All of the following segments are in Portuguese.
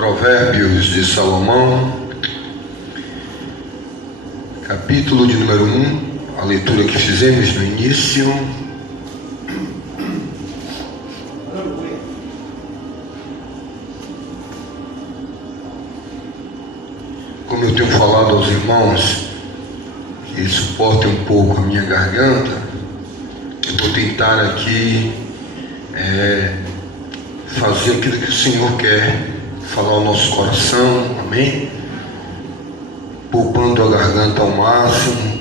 Provérbios de Salomão, capítulo de número 1, a leitura que fizemos no início. Como eu tenho falado aos irmãos que suportem um pouco a minha garganta, eu vou tentar aqui fazer aquilo que o Senhor quer falar ao nosso coração, amém? Poupando a garganta ao máximo.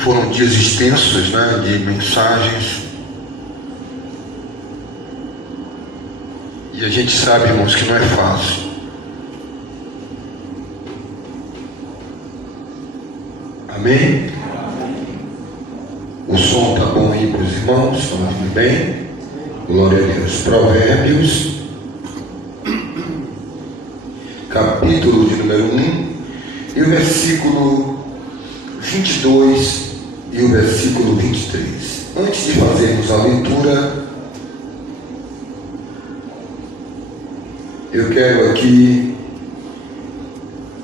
Foram dias extensos, de mensagens, e a gente sabe, irmãos, que não é fácil. Amém? O som está bom aí para os irmãos? Estão ouvindo bem? Glória a Deus. Provérbios, capítulo de número 1, e o versículo 22 e o versículo 23. Antes de fazermos a leitura, eu quero aqui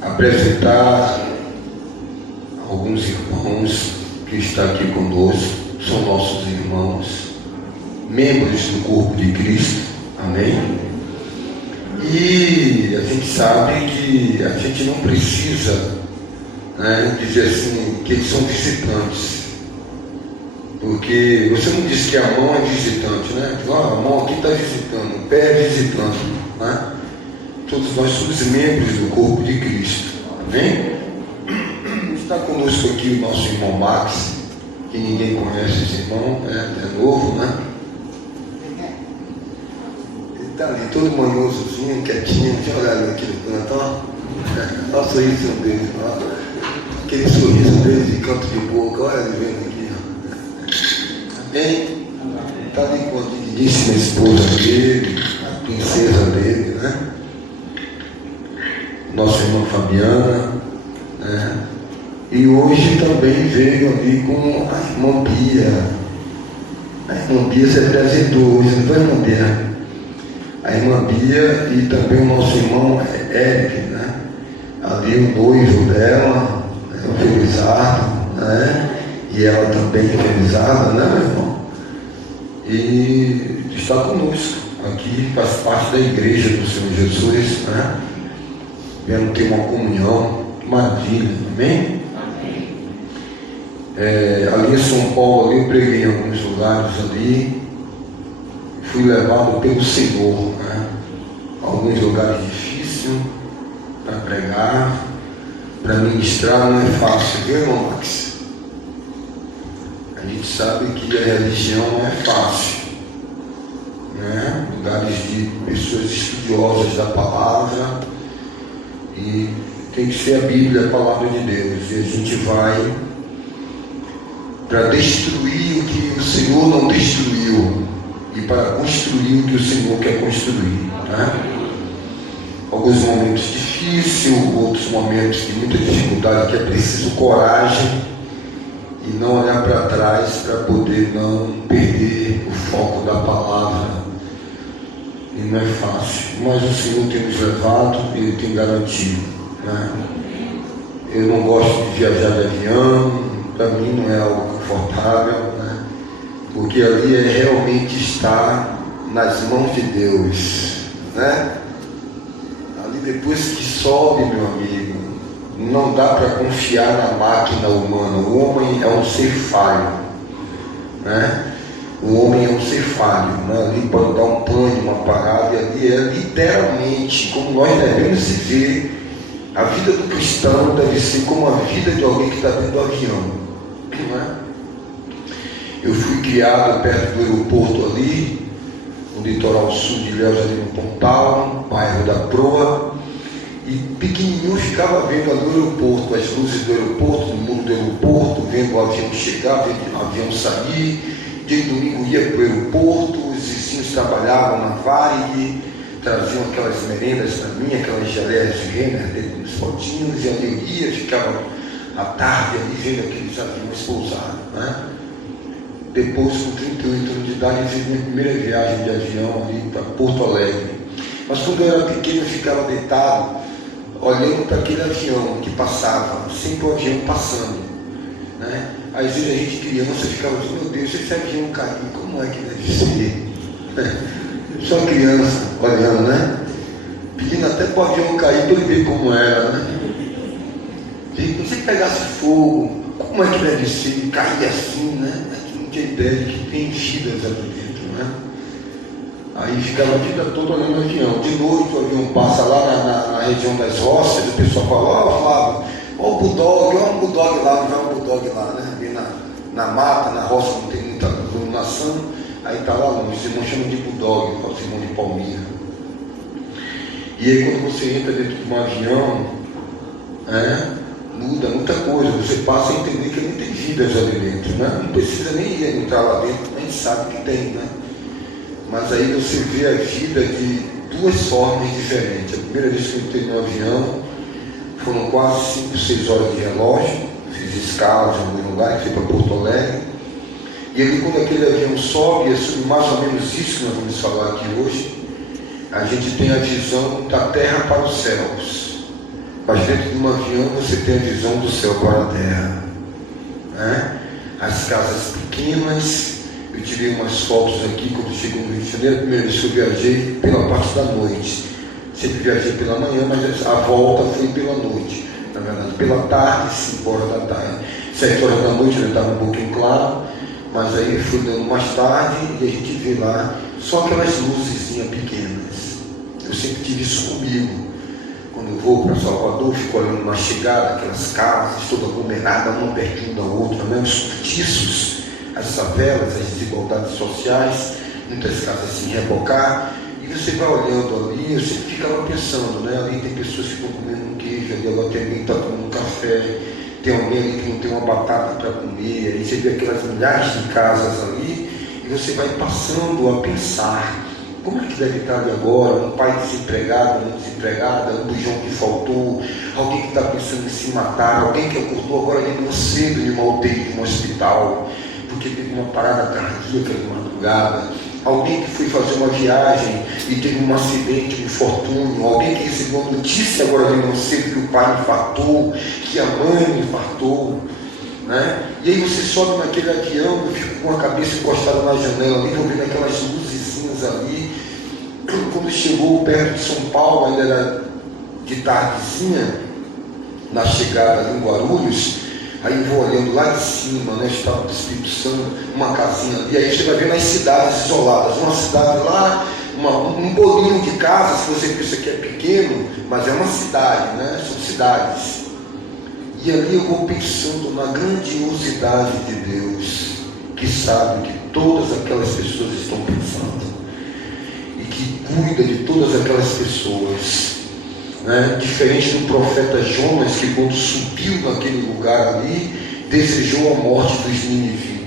apresentar alguns irmãos que estão aqui conosco, são nossos irmãos, membros do corpo de Cristo, amém? E a gente sabe que a gente não precisa dizer assim, que eles são visitantes, porque você não diz que a mão é visitante, a mão aqui está visitando, o pé é visitante, Todos nós somos membros do corpo de Cristo, amém? Está conosco aqui o nosso irmão Max, que ninguém conhece esse irmão, é novo, Ele está ali todo manhosozinho, quietinho, tinha olhado aqui no canto, olha o sorriso dele, aquele sorriso dele de canto de boca, olha ele vendo aqui, amém? Está ali com a digníssima esposa dele, a princesa dele, Nossa irmã Fabiana, E hoje também veio ali com a irmã Bia. A irmã Bia se apresentou hoje, não foi, irmã Bia? A irmã Bia e também o nosso irmão Eric, Ali o noivo dela, o Felizardo, E ela também felizada, meu irmão? E está conosco aqui, faz parte da igreja do Senhor Jesus, Vendo ter uma comunhão, maravilha, amém? Ali em São Paulo, eu preguei em alguns lugares ali, fui levado pelo Senhor, alguns lugares difíceis para pregar, para ministrar, não é fácil, viu, irmão Max? A gente sabe que a religião não é fácil, lugares de pessoas estudiosas da palavra, e tem que ser a Bíblia, a palavra de Deus, e a gente vai para destruir o que o Senhor não destruiu e para construir o que o Senhor quer construir, Alguns momentos difíceis, outros momentos de muita dificuldade, que é preciso coragem e não olhar para trás para poder não perder o foco da palavra. E não é fácil, mas o Senhor tem nos levado, Ele tem garantido, Eu não gosto de viajar de avião, para mim não é algo confortável, porque ali é realmente estar nas mãos de Deus, Ali depois que sobe, meu amigo, não dá para confiar na máquina humana. O homem é um ser falho, O homem é um ser falho, Ali pode dar um pane, uma parada, e ali é literalmente como nós devemos viver. A vida do cristão deve ser como a vida de alguém que está dentro do avião, Eu fui criado perto do aeroporto ali, no litoral sul de Ilhéus, ali no Pontal, bairro da Proa, e pequenininho eu ficava vendo ali o aeroporto, as luzes do aeroporto, no muro do aeroporto, vendo o avião chegar, vendo o avião sair. Dia de domingo ia para o aeroporto, os vizinhos trabalhavam na Varig, traziam aquelas merendas para mim, aquelas geleias de Renner dentro dos potinhos, e ali eu ia, ficava à tarde ali vendo aqueles aviões pousar, Depois, com 38 anos de idade, eu fiz minha primeira viagem de avião ali para Porto Alegre. Mas quando eu era pequeno, eu ficava deitado, olhando para aquele avião que passava, sempre o avião passando, né? Às vezes a gente criança ficava assim, meu Deus, esse avião cair, como é que deve ser? Só criança, olhando, né? Pedindo até para o avião cair para ele ver como era, né? Se pegasse fogo, como é que deve ser? Cair assim, né? A gente não tinha ideia de que tem vidas ali dentro, né? Aí ficava a vida toda olhando o avião. De noite o avião passa lá na região das roças, o pessoal fala, ó Flávio, ó o bulldog, ó um bulldog lá, não vai um bulldog lá, né? Bem na mata, na roça, não tem muita iluminação, aí tá lá longe, os irmãos chamam de bulldog, os irmãos de Palmira. E aí quando você entra dentro de um avião, muda muita coisa, você passa a entender que não tem vidas ali dentro, né? Não precisa nem ir entrar lá dentro, nem sabe que tem, né? Mas aí você vê a vida de duas formas diferentes. A primeira vez que eu entrei no avião, foram quase 5, 6 horas de relógio, fiz escala em algum lugar, fui para Porto Alegre, e ali quando aquele avião sobe, é sobre mais ou menos isso que nós vamos falar aqui hoje, a gente tem a visão da terra para os céus. Mas dentro de um avião você tem a visão do céu para a terra, né? As casas pequenas. Eu tirei umas fotos aqui quando chegou no Rio de Janeiro. A primeira vez que eu viajei pela parte da noite. Sempre viajei pela manhã, mas a volta foi pela noite. Na verdade, pela tarde, 5 horas da tarde. 7 horas da noite já estava um pouquinho claro, mas aí eu fui dando mais tarde e a gente vê lá só aquelas luzezinhas pequenas. Eu sempre tive isso comigo. Quando eu vou para Salvador, fico olhando na chegada, aquelas casas todas aglomeradas, uma pertinho da outra, né? Os cortiços, as favelas, as desigualdades sociais, muitas casas sem rebocar, e você vai olhando ali, eu sempre ficava pensando, né? Ali tem pessoas que estão comendo um queijo, ali agora tem alguém que está tomando um café, tem alguém ali que não tem uma batata para comer, aí você vê aquelas milhares de casas ali, e você vai passando a pensar, como é que deve estar ali agora, um pai desempregado, uma desempregada, um bujão que faltou, alguém que está pensando em se matar, alguém que acordou agora de manhã cedo em uma UTI de um hospital, porque teve uma parada cardíaca de madrugada, alguém que foi fazer uma viagem e teve um acidente, um infortúnio, alguém que recebeu uma notícia agora de manhã cedo que o pai infartou, que a mãe infartou, né? E aí você sobe naquele avião, eu fico com a cabeça encostada na janela ali, vendo aquelas luzezinhas ali. Quando chegou perto de São Paulo, ainda era de tardezinha, na chegada ali em Guarulhos, aí eu vou olhando lá de cima, né, estado do Espírito Santo, uma casinha ali, aí você vai vendo as cidades isoladas, uma cidade lá, um bolinho de casas, que você pensa que é pequeno, mas é uma cidade, né, são cidades. E ali eu vou pensando na grandiosidade de Deus, que sabe o que todas aquelas pessoas estão pensando, e que cuida de todas aquelas pessoas, né? Diferente do profeta Jonas, que quando subiu naquele lugar ali, desejou a morte dos ninivitas.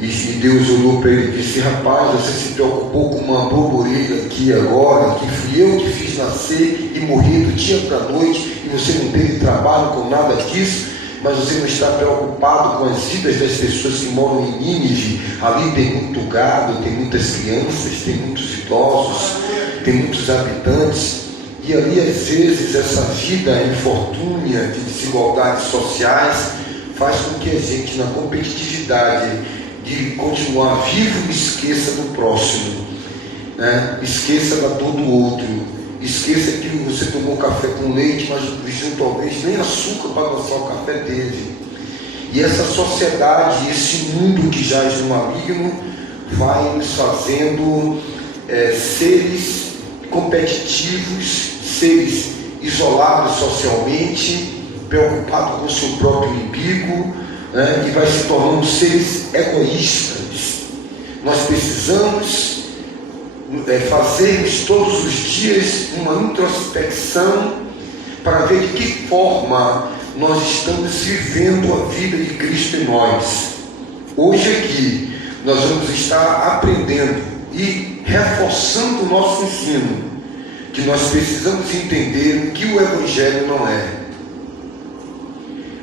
E Deus olhou para ele e disse: rapaz, você se preocupou com uma borboleta aqui agora, que fui eu que fiz nascer e morrer do dia para a noite, e você não teve trabalho com nada disso, mas você não está preocupado com as vidas das pessoas que moram em Nínive. Ali tem muito gado, tem muitas crianças, tem muitos idosos, tem muitos habitantes. E ali, às vezes, essa vida infortúnia de desigualdades sociais faz com que a gente, na competitividade de continuar vivo, esqueça do próximo, né? Esqueça da dor do outro, esqueça que você tomou café com leite, mas junto ao leite nem açúcar para adoçar o café teve. E essa sociedade, esse mundo que jaz no maligno, vai nos fazendo seres competitivos, seres isolados socialmente, preocupados com o seu próprio umbigo, né? E vai se tornando seres egoístas. Nós precisamos fazermos todos os dias uma introspecção para ver de que forma nós estamos vivendo a vida de Cristo em nós. Hoje aqui nós vamos estar aprendendo e reforçando o nosso ensino, que nós precisamos entender o que o Evangelho não é.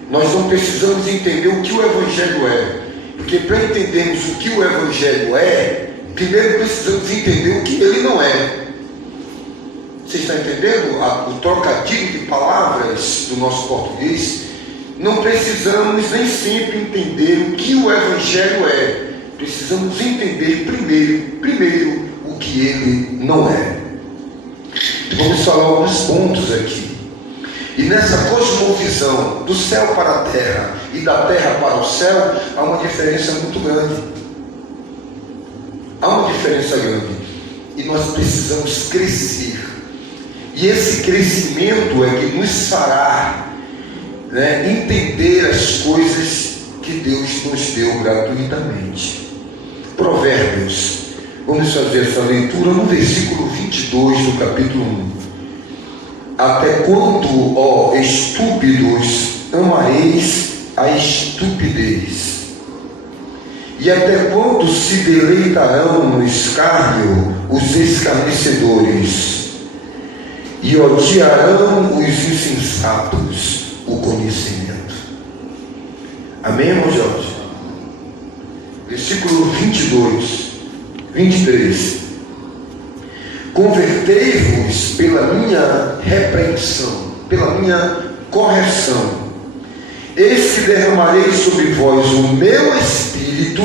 Nós não precisamos entender o que o Evangelho é, porque para entendermos o que o Evangelho é, primeiro precisamos entender o que ele não é. Você está entendendo o trocadilho de palavras do nosso português? Não precisamos nem sempre entender o que o Evangelho é. Precisamos entender primeiro o que ele não é. Vamos falar alguns pontos aqui. E nessa cosmovisão do céu para a terra e da terra para o céu, há uma diferença muito grande. Há uma diferença grande. E nós precisamos crescer. E esse crescimento é que nos fará entender as coisas que Deus nos deu gratuitamente. Provérbios. Vamos fazer essa leitura no versículo 22 do capítulo 1. Até quando, ó estúpidos, amareis a estupidez? E até quando se deleitarão no escárnio os escarnecedores? E odiarão os insensatos o conhecimento. Amém, irmão Jorge? Versículo 23. Convertei-vos pela minha repreensão, pela minha correção. Eis que derramarei sobre vós o meu espírito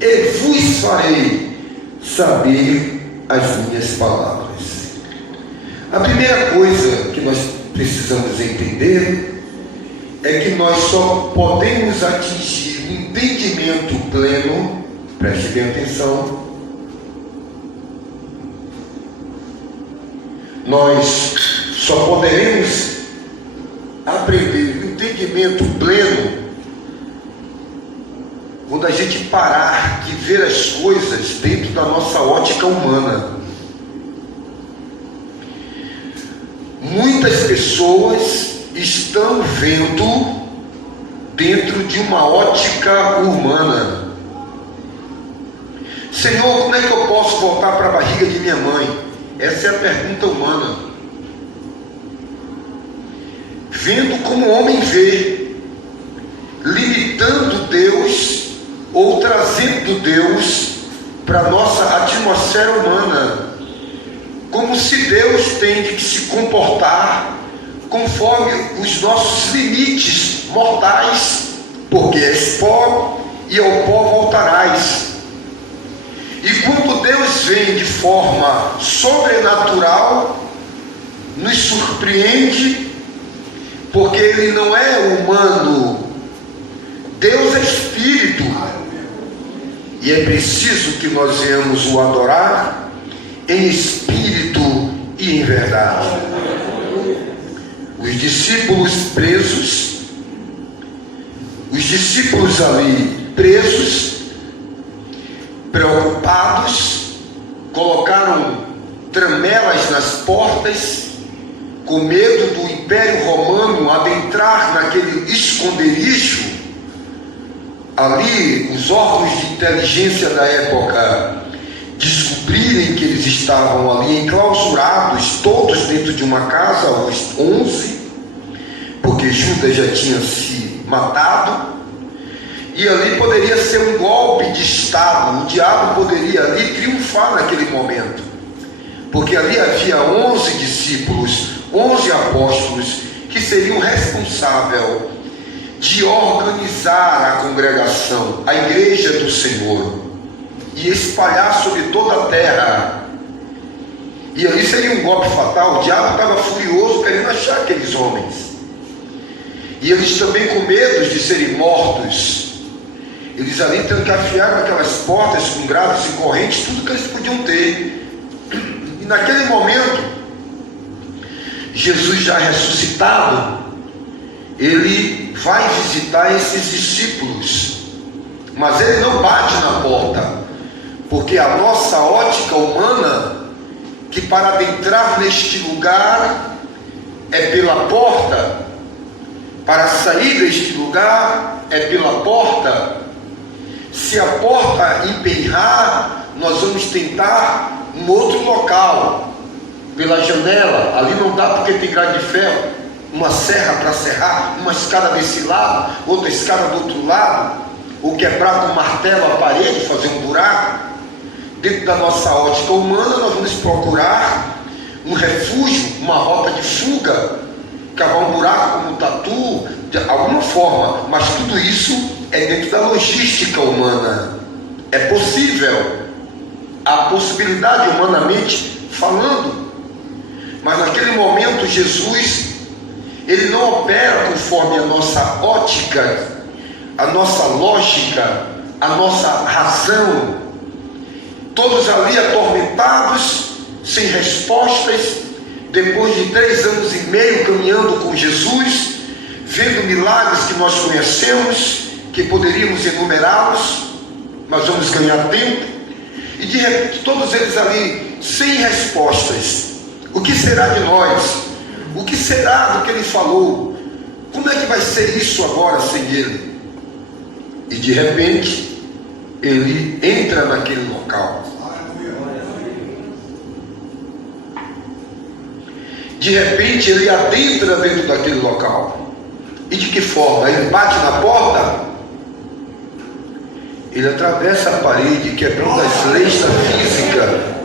e vos farei saber as minhas palavras. A primeira coisa que nós precisamos entender é que nós só podemos atingir o entendimento pleno, preste bem atenção, nós só poderemos aprender o entendimento pleno quando a gente parar de ver as coisas dentro da nossa ótica humana. Muitas pessoas estão vendo dentro de uma ótica humana. Senhor, como é que eu posso voltar para a barriga de minha mãe? Essa é a pergunta humana. Vendo como o homem vê, limitando Deus ou trazendo Deus para a nossa atmosfera humana, como se Deus tem de se comportar conforme os nossos limites mortais, porque és pó e ao pó voltarás. E quando Deus vem de forma sobrenatural, nos surpreende, porque Ele não é humano, Deus é Espírito, e é preciso que nós venhamos o adorar em espírito e em verdade. Os discípulos presos, os discípulos ali presos, preocupados, colocaram tramelas nas portas, com medo do Império Romano adentrar naquele esconderijo. Ali, os órgãos de inteligência da época descobrirem que eles estavam ali enclausurados, todos dentro de uma casa, os 11, porque Judas já tinha se matado, e ali poderia ser um golpe de Estado. O diabo poderia ali triunfar naquele momento, porque ali havia 11 discípulos, 11 apóstolos, que seriam responsáveis de organizar a congregação, a igreja do Senhor, e espalhar sobre toda a terra. E ali seria um golpe fatal. O diabo estava furioso querendo achar aqueles homens, e eles também com medo de serem mortos. Eles ali trancafiaram aquelas portas com graves e correntes, tudo que eles podiam ter. E naquele momento, Jesus já ressuscitado, ele vai visitar esses discípulos, mas ele não bate na porta, porque a nossa ótica humana, que para adentrar neste lugar é pela porta, para sair deste lugar é pela porta. Se a porta emperrar, nós vamos tentar um outro local, pela janela. Ali não dá porque tem grade de ferro, uma serra para serrar, uma escada desse lado, outra escada do outro lado, ou quebrar com martelo a parede, fazer um buraco. Dentro da nossa ótica humana, nós vamos procurar um refúgio, uma rota de fuga, cavar um buraco como um tatu, de alguma forma, mas tudo isso é dentro da logística humana. É possível, há possibilidade humanamente falando, mas naquele momento Jesus, ele não opera conforme a nossa ótica, a nossa lógica, a nossa razão. Todos ali atormentados, sem respostas, depois de 3 anos e meio caminhando com Jesus, vendo milagres que nós conhecemos, que poderíamos enumerá-los, mas vamos ganhar tempo, e de repente todos eles ali sem respostas. O que será de nós? O que será do que ele falou? Como é que vai ser isso agora sem ele? E de repente ele entra naquele local. De repente ele adentra dentro daquele local. E de que forma? Ele bate na porta? Ele atravessa a parede, quebrando as leis da física.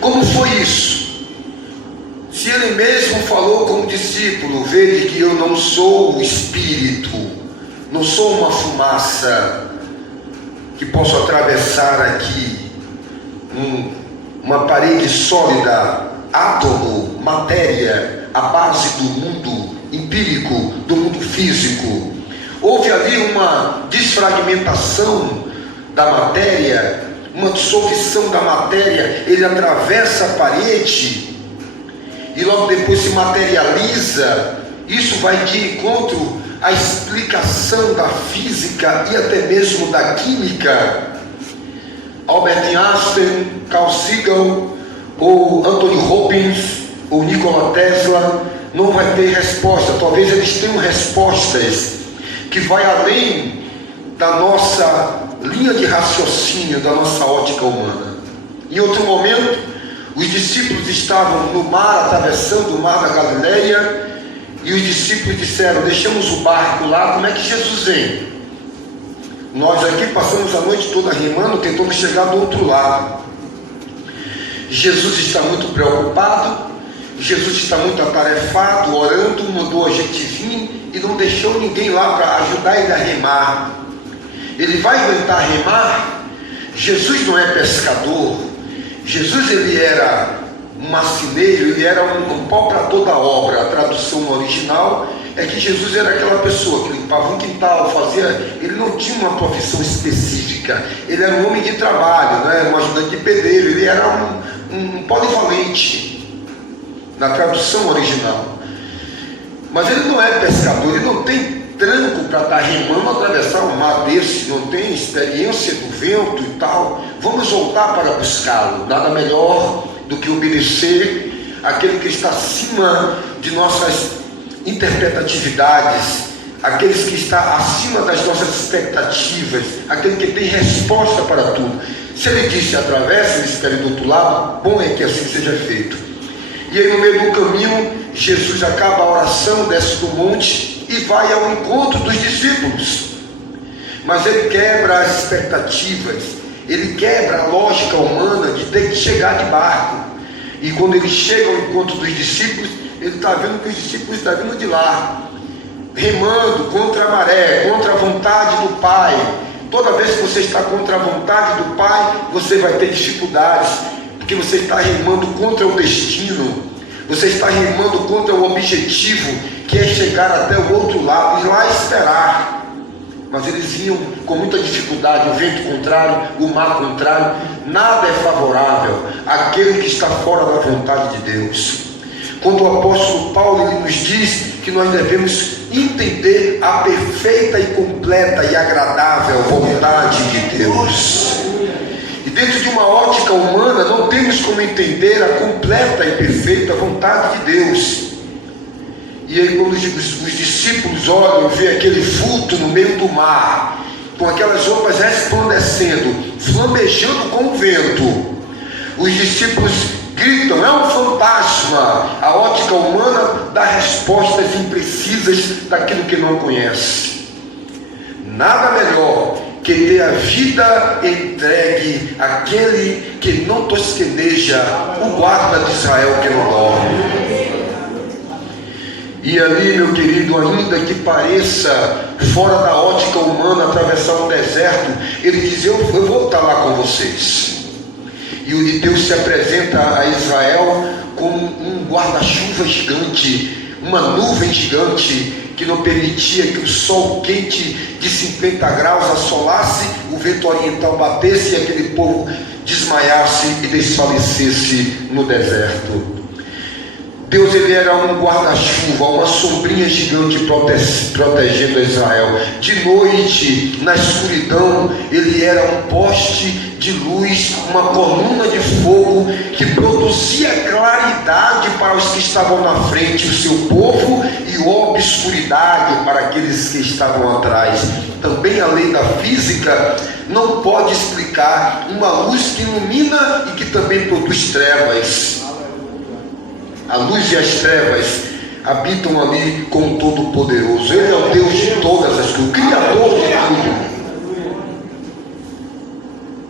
Como foi isso? Se ele mesmo falou como discípulo: vede que eu não sou o espírito, não sou uma fumaça que posso atravessar aqui uma parede sólida, átomo, matéria, a base do mundo empírico, do mundo físico. Houve ali uma desfragmentação da matéria, uma dissolução da matéria. Ele atravessa a parede e logo depois se materializa. Isso vai de encontro à explicação da física e até mesmo da química. Albert Einstein, Carl Sagan, ou Anthony Robbins, ou Nikola Tesla não vai ter resposta. Talvez eles tenham respostas que vai além da nossa linha de raciocínio, da nossa ótica humana. Em outro momento, os discípulos estavam no mar, atravessando o mar da Galileia, e os discípulos disseram: deixamos o barco lá, como é que Jesus vem? Nós aqui passamos a noite toda remando, tentando chegar do outro lado. Jesus está muito preocupado, Jesus está muito atarefado, orando, mandou a gente vir e não deixou ninguém lá para ajudar ele a remar. Ele vai aguentar remar? Jesus não é pescador. Jesus, ele era um marceneiro, ele era um pau para toda obra. A tradução original é que Jesus era aquela pessoa que limpava um quintal, fazia... Ele não tinha uma profissão específica. Ele era um homem de trabalho, né? Um ajudante de pedreiro. Ele era um polivalente na tradução original. Mas ele não é pescador, ele não tem tranco para estar remando, atravessar um mar desse, não tem experiência do vento e tal. Vamos voltar para buscá-lo. Nada melhor do que obedecer aquele que está acima de nossas interpretatividades, aqueles que está acima das nossas expectativas, aquele que tem resposta para tudo. Se ele disse atravessa, eles querem do outro lado, bom é que assim seja feito. E aí no meio do caminho, Jesus acaba a oração, desce do monte e vai ao encontro dos discípulos. Mas ele quebra as expectativas, ele quebra a lógica humana de ter que chegar de barco. E quando ele chega ao encontro dos discípulos, ele está vendo que os discípulos estão vindo de lá, remando contra a maré, contra a vontade do Pai. Toda vez que você está contra a vontade do Pai, você vai ter dificuldades, porque você está remando contra o destino, você está remando contra o objetivo, que é chegar até o outro lado e lá esperar. Mas eles vinham com muita dificuldade, o vento contrário, o mar contrário. Nada é favorável àquele que está fora da vontade de Deus. Quando o apóstolo Paulo ele nos diz que nós devemos entender a perfeita e completa e agradável vontade de Deus. E dentro de uma ótica humana não temos como entender a completa e perfeita vontade de Deus. E aí quando os discípulos olham e veem aquele vulto no meio do mar, com aquelas roupas resplandecendo, flamejando com o vento, os discípulos gritam: é um fantasma. A ótica humana dá respostas imprecisas daquilo que não conhece. Nada melhor que ter a vida entregue àquele que não tosqueneja, o guarda de Israel que não dorme. E ali, meu querido, ainda que pareça fora da ótica humana atravessar um deserto, ele diz: eu vou estar lá com vocês. E o de Deus se apresenta a Israel como um guarda-chuva gigante, uma nuvem gigante que não permitia que o sol quente de 50 graus assolasse, o vento oriental batesse e aquele povo desmaiasse e desfalecesse no deserto. Deus, ele era um guarda-chuva, uma sombrinha gigante protegendo Israel. De noite, na escuridão, ele era um poste de luz, uma coluna de fogo que produzia claridade para os que estavam na frente, o seu povo, e obscuridade para aqueles que estavam atrás. Também a lei da física não pode explicar uma luz que ilumina e que também produz trevas. A luz e as trevas habitam ali com o Todo-Poderoso. Ele é o Deus de todas as coisas, o Criador de tudo.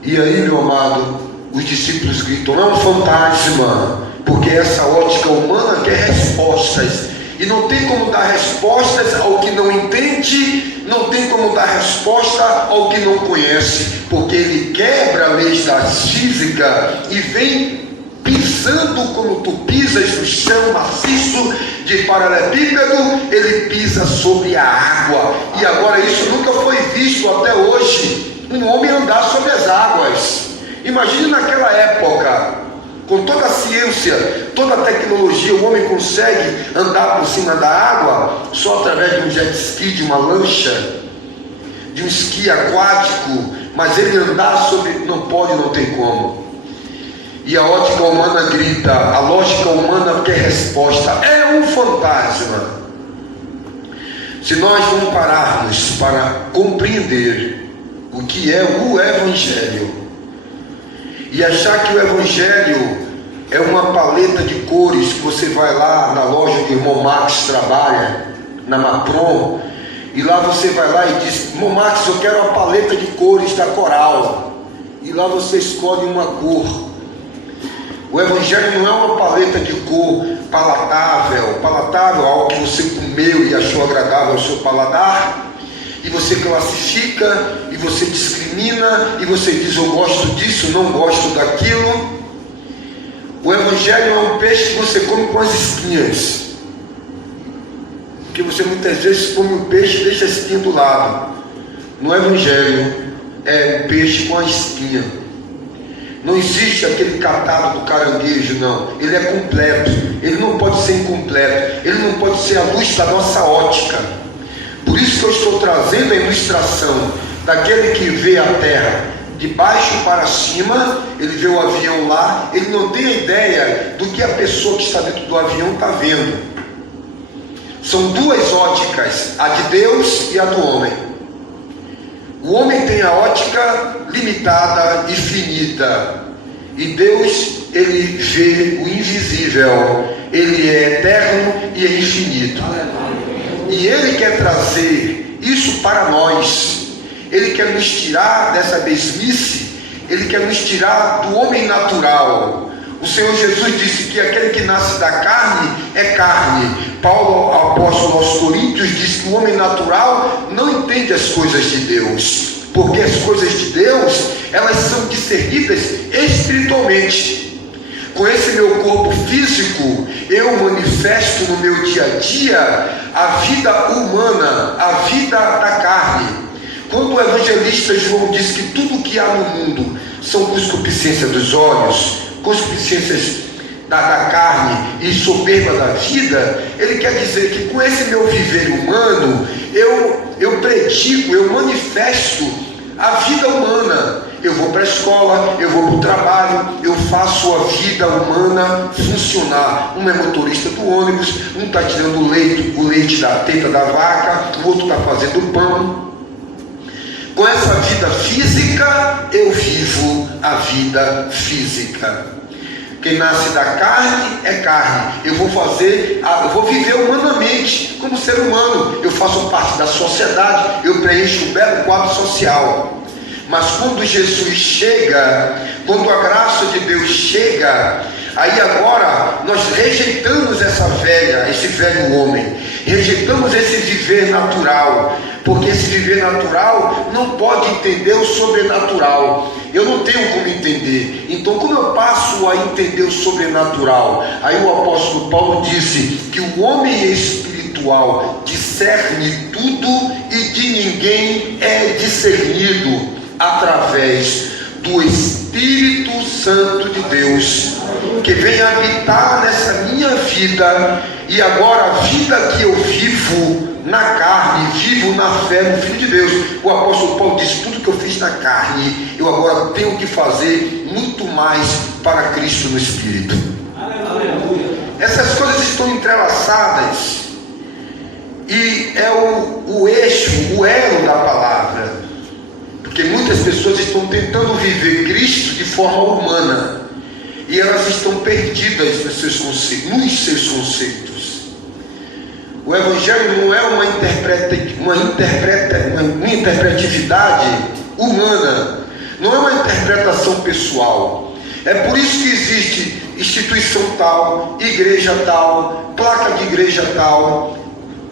E aí, meu amado, os discípulos gritam: não é um fantasma, porque essa ótica humana quer respostas, e não tem como dar respostas ao que não entende, não tem como dar resposta ao que não conhece, porque ele quebra leis da física e vem pisando como tu pisas no chão maciço de paralelepípedo, ele pisa sobre a água. E agora isso nunca foi visto até hoje, um homem andar sobre as águas. Imagine naquela época, com toda a ciência, toda a tecnologia, o homem consegue andar por cima da água só através de um jet ski, de uma lancha, de um esqui aquático, mas ele andar sobre, não pode, não tem como. E a ótica humana grita, a lógica humana quer resposta, é um fantasma. Se nós não pararmos para compreender o que é o Evangelho e achar que o Evangelho é uma paleta de cores que você vai lá na loja que o irmão Max trabalha, na Mapron, e lá você vai lá e diz: irmão Max, eu quero a paleta de cores da Coral, e lá você escolhe uma cor. O Evangelho não é uma paleta de cor palatável, algo que você comeu e achou agradável ao seu paladar, e você classifica, e você discrimina, e você diz: eu gosto disso, não gosto daquilo. O Evangelho é um peixe que você come com as espinhas, porque você muitas vezes come um peixe e deixa a espinha do lado. No Evangelho é um peixe com a espinha. Não existe aquele catado do caranguejo, não. Ele é completo, ele não pode ser incompleto, ele não pode ser a luz da nossa ótica. Por isso que eu estou trazendo a ilustração daquele que vê a terra de baixo para cima, ele vê o avião lá, ele não tem a ideia do que a pessoa que está dentro do avião está vendo. São duas óticas, a de Deus e a do homem. O homem tem a ótica limitada e finita, e Deus, ele vê o invisível, ele é eterno e é infinito, e ele quer trazer isso para nós. Ele quer nos tirar dessa mesmice, ele quer nos tirar do homem natural. O Senhor Jesus disse que aquele que nasce da carne é carne. Paulo, apóstolo aos Coríntios, diz que o homem natural não entende as coisas de Deus, porque as coisas de Deus, elas são discernidas espiritualmente. Com esse meu corpo físico, eu manifesto no meu dia a dia a vida humana, a vida da carne. Quando o evangelista João diz que tudo que há no mundo são concupiscências dos olhos, concupiscências da carne e soberba da vida, ele quer dizer que com esse meu viver humano, eu predico, eu manifesto a vida humana. Eu vou para a escola, eu vou para o trabalho, eu faço a vida humana funcionar. Um é motorista do ônibus, um está tirando o leite da teta da vaca, o outro está fazendo pão. Com essa vida física, eu vivo a vida física. Quem nasce da carne é carne. Eu vou viver humanamente, como ser humano. Eu faço parte da sociedade, eu preencho um belo quadro social. Mas quando Jesus chega, quando a graça de Deus chega, aí agora nós rejeitamos esse velho homem, rejeitamos esse viver natural, porque esse viver natural não pode entender o sobrenatural. Eu não tenho como entender. Então, como eu passo a entender o sobrenatural? Aí o apóstolo Paulo disse que o homem espiritual discerne tudo e de ninguém é discernido através do Espírito Santo de Deus, que vem habitar nessa minha vida. E agora a vida que eu vivo na carne, vivo na fé no Filho de Deus. O apóstolo Paulo disse: tudo que eu fiz na carne, eu agora tenho que fazer muito mais para Cristo no Espírito. Aleluia. Essas coisas estão entrelaçadas, e é o eixo, o elo da palavra, porque muitas pessoas estão tentando viver Cristo de forma humana, e elas estão perdidas nos seus conceitos. O Evangelho não é uma interpretividade humana, não é uma interpretação pessoal. É por isso que existe instituição tal, igreja tal, placa de igreja tal,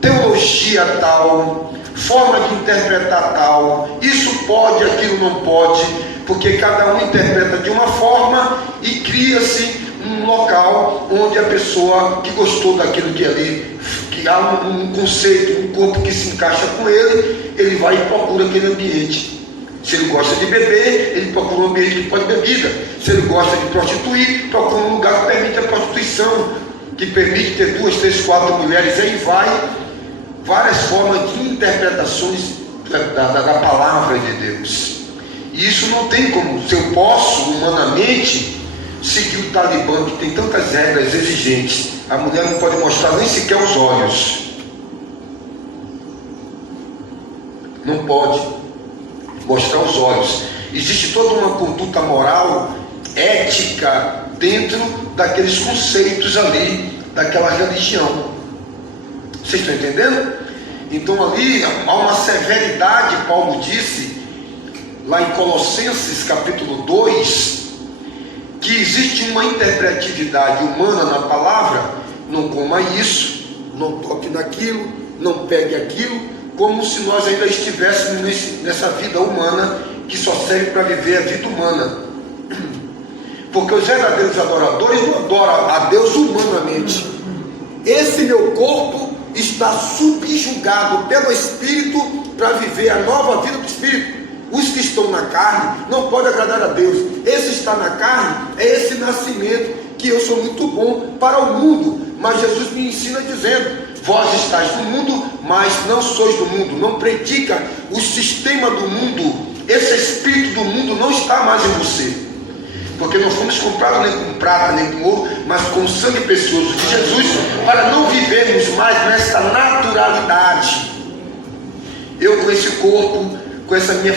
teologia tal, forma de interpretar tal, isso pode, aquilo não pode, porque cada um interpreta de uma forma e cria-se um local onde a pessoa que gostou daquilo que ali, que há um conceito, um corpo que se encaixa com ele, ele vai e procura aquele ambiente. Se ele gosta de beber, ele procura um ambiente que pode bebida. Se ele gosta de prostituir, procura um lugar que permite a prostituição, que permite ter 2, 3, 4 mulheres. Aí vai várias formas de interpretações da palavra de Deus. E isso não tem como, se eu posso humanamente seguir o Talibã, que tem tantas regras exigentes. A mulher não pode mostrar nem sequer os olhos, não pode mostrar os olhos. Existe toda uma conduta moral, ética, dentro daqueles conceitos ali, daquela religião. Vocês estão entendendo? Então ali há uma severidade. Paulo disse lá em Colossenses capítulo 2, que existe uma interpretividade humana na palavra. Não coma isso, não toque naquilo, não pegue aquilo, como se nós ainda estivéssemos nessa vida humana que só serve para viver a vida humana. Porque os verdadeiros adoradores não adoram a Deus humanamente. Esse meu corpo está subjugado pelo Espírito para viver a nova vida do Espírito. Os que estão na carne não podem agradar a Deus. Esse está na carne é esse nascimento, que eu sou muito bom para o mundo, mas Jesus me ensina dizendo: vós estáis no mundo, mas não sois do mundo. Não predica o sistema do mundo. Esse espírito do mundo não está mais em você, porque não fomos comprados nem com prata nem com ouro, mas com sangue precioso de Jesus, para não vivermos mais nessa naturalidade. Eu, com esse corpo, com essa minha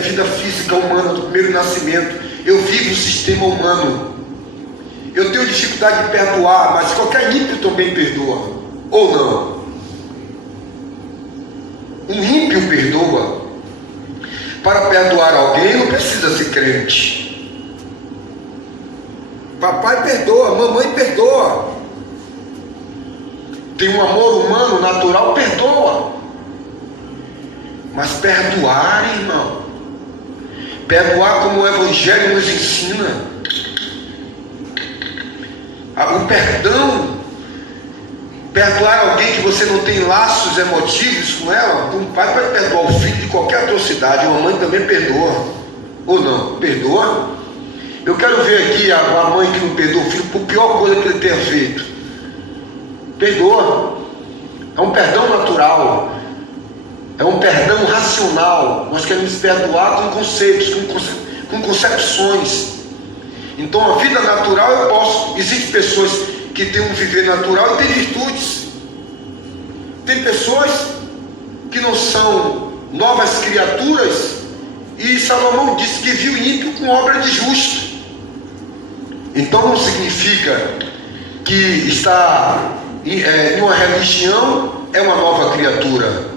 vida física humana do primeiro nascimento, eu vivo o sistema humano. Eu tenho dificuldade de perdoar, mas qualquer ímpio também perdoa, ou não? Um ímpio perdoa. Para perdoar alguém não precisa ser crente. Papai perdoa, mamãe perdoa. Tem um amor humano, natural, perdoa. Mas perdoar, irmão, perdoar como o Evangelho nos ensina, o perdão, perdoar alguém que você não tem laços emotivos com ela. Um pai pode perdoar o filho de qualquer atrocidade, uma mãe também perdoa, ou não? Perdoa? Eu quero ver aqui a mãe que não perdoa o filho por pior coisa que ele tenha feito. Perdoa. É um perdão natural, é um perdão racional. Nós queremos perdoar com conceitos, com concepções. Então a vida natural eu posso. Existem pessoas que têm um viver natural e têm virtudes. Tem pessoas que não são novas criaturas, e Salomão disse que viu ímpio com obra de justo. Então não significa que está em uma religião é uma nova criatura.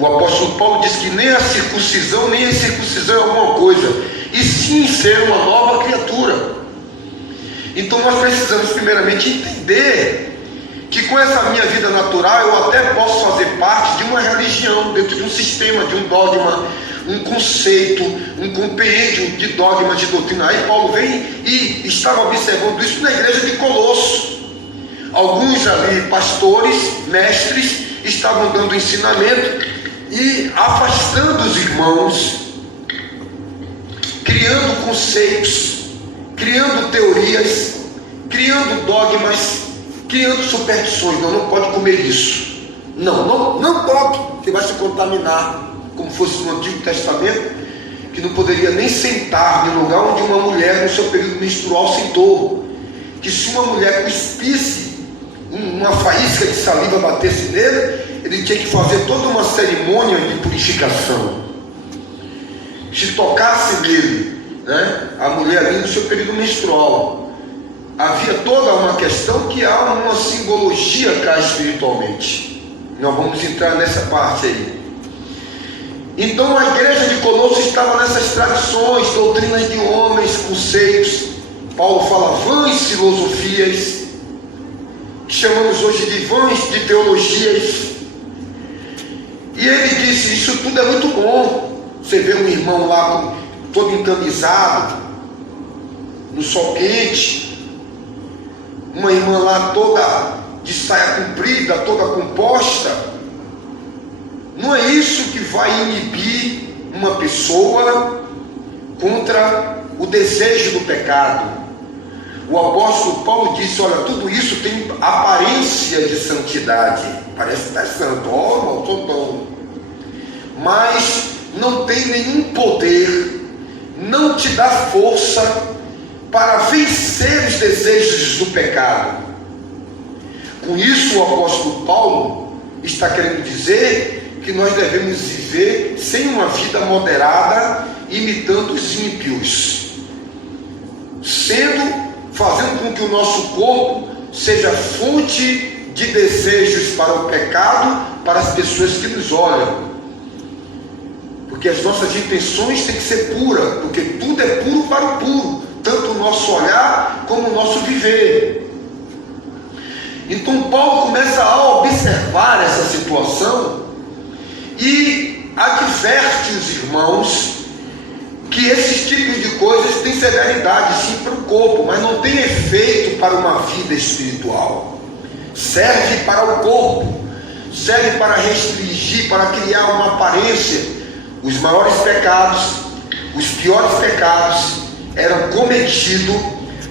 O apóstolo Paulo diz que nem a circuncisão nem a incircuncisão é alguma coisa, e sim ser uma nova criatura. Então nós precisamos primeiramente entender que com essa minha vida natural eu até posso fazer parte de uma religião, dentro de um sistema, de um dogma, um conceito, um compêndio de dogmas, de doutrina. Aí Paulo vem e estava observando isso na igreja de Colosso. Alguns ali, pastores, mestres, estavam dando ensinamento e afastando os irmãos, criando conceitos, criando teorias, criando dogmas, criando superstições. Não pode comer isso. Não pode, você vai se contaminar, como fosse no Antigo Testamento, que não poderia nem sentar no lugar onde uma mulher no seu período menstrual sentou. Que se uma mulher cuspisse uma faísca de saliva batesse nele, ele tinha que fazer toda uma cerimônia de purificação. Se tocasse nele, a mulher ali no seu período menstrual, havia toda uma questão que há uma simbologia cá espiritualmente. Nós vamos entrar nessa parte aí. Então a igreja de Colosso estava nessas tradições, doutrinas de homens, conceitos. Paulo fala vãs filosofias, que chamamos hoje de vãs de teologias. E ele disse, isso tudo é muito bom. Você vê um irmão lá todo encamisado, no sol quente, uma irmã lá toda de saia comprida, toda composta. Não é isso que vai inibir uma pessoa contra o desejo do pecado. O apóstolo Paulo disse, olha, tudo isso tem aparência de santidade. Parece que está santo, irmão, sou bom. Mas não tem nenhum poder, não te dá força para vencer os desejos do pecado. Com isso o apóstolo Paulo está querendo dizer que nós devemos viver sem uma vida moderada, imitando os ímpios, fazendo com que o nosso corpo seja fonte de desejos para o pecado, para as pessoas que nos olham. Porque as nossas intenções têm que ser puras, porque tudo é puro para o puro, tanto o nosso olhar como o nosso viver. Então Paulo começa a observar essa situação e adverte os irmãos que esses tipos de coisas têm severidade sim para o corpo, mas não tem efeito para uma vida espiritual. Serve para o corpo, serve para restringir, para criar uma aparência. Os maiores pecados, os piores pecados eram cometidos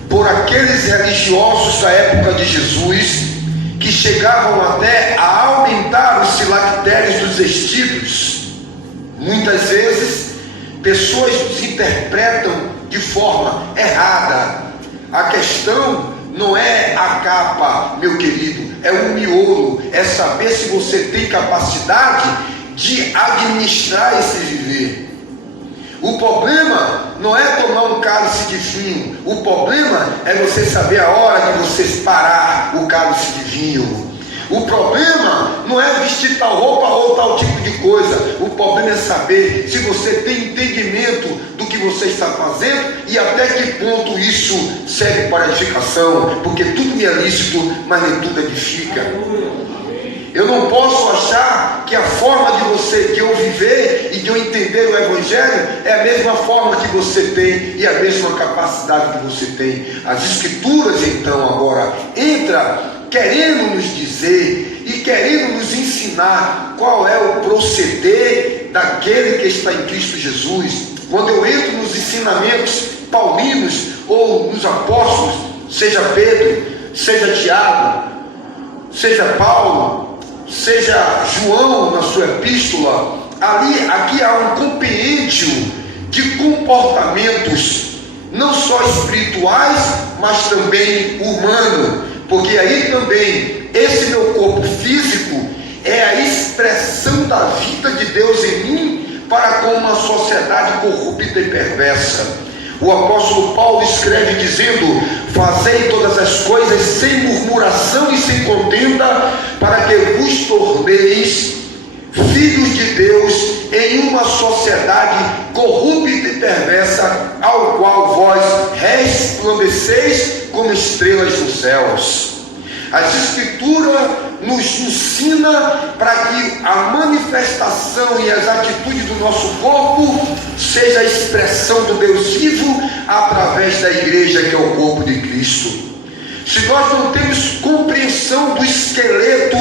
por aqueles religiosos da época de Jesus, que chegavam até a aumentar os filactérios dos vestidos. Muitas vezes pessoas interpretam de forma errada. A questão não é a capa, meu querido, é o miolo, é saber se você tem capacidade de administrar esse viver. O problema não é tomar um cálice de vinho, o problema é você saber a hora de você parar o cálice de vinho. O problema não é vestir tal roupa ou tal tipo de coisa. O problema é saber se você tem entendimento do que você está fazendo e até que ponto isso serve para edificação. Porque tudo me é lícito, mas nem tudo edifica. Eu não posso achar que a forma de eu viver e de eu entender o Evangelho é a mesma forma que você tem e a mesma capacidade que você tem. As Escrituras então agora entra querendo nos dizer e querendo nos ensinar qual é o proceder daquele que está em Cristo Jesus. Quando eu entro nos ensinamentos paulinos ou nos apóstolos, seja Pedro, seja Tiago, seja Paulo, seja João na sua epístola, aqui há um compêndio de comportamentos, não só espirituais, mas também humano, porque aí também esse meu corpo físico é a expressão da vida de Deus em mim para com uma sociedade corrupta e perversa. O apóstolo Paulo escreve dizendo: fazei todas as coisas sem murmuração e sem contenda, para que vos torneis filhos de Deus, em uma sociedade corrupta e perversa, ao qual vós resplandeceis como estrelas nos céus. As Escrituras nos ensina para que a manifestação e as atitudes do nosso corpo seja a expressão do Deus vivo através da igreja, que é o corpo de Cristo. Se nós não temos compreensão do esqueleto,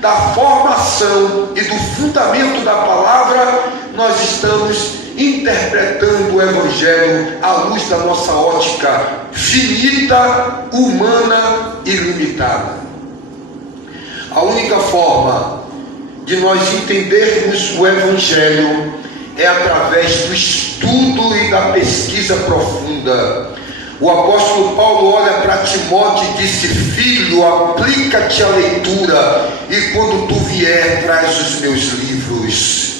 da formação e do fundamento da palavra, nós estamos interpretando o Evangelho à luz da nossa ótica finita, humana e limitada. A única forma de nós entendermos o Evangelho é através do estudo e da pesquisa profunda. O apóstolo Paulo olha para Timóteo e disse: filho, aplica-te à leitura, e quando tu vier, traz os meus livros.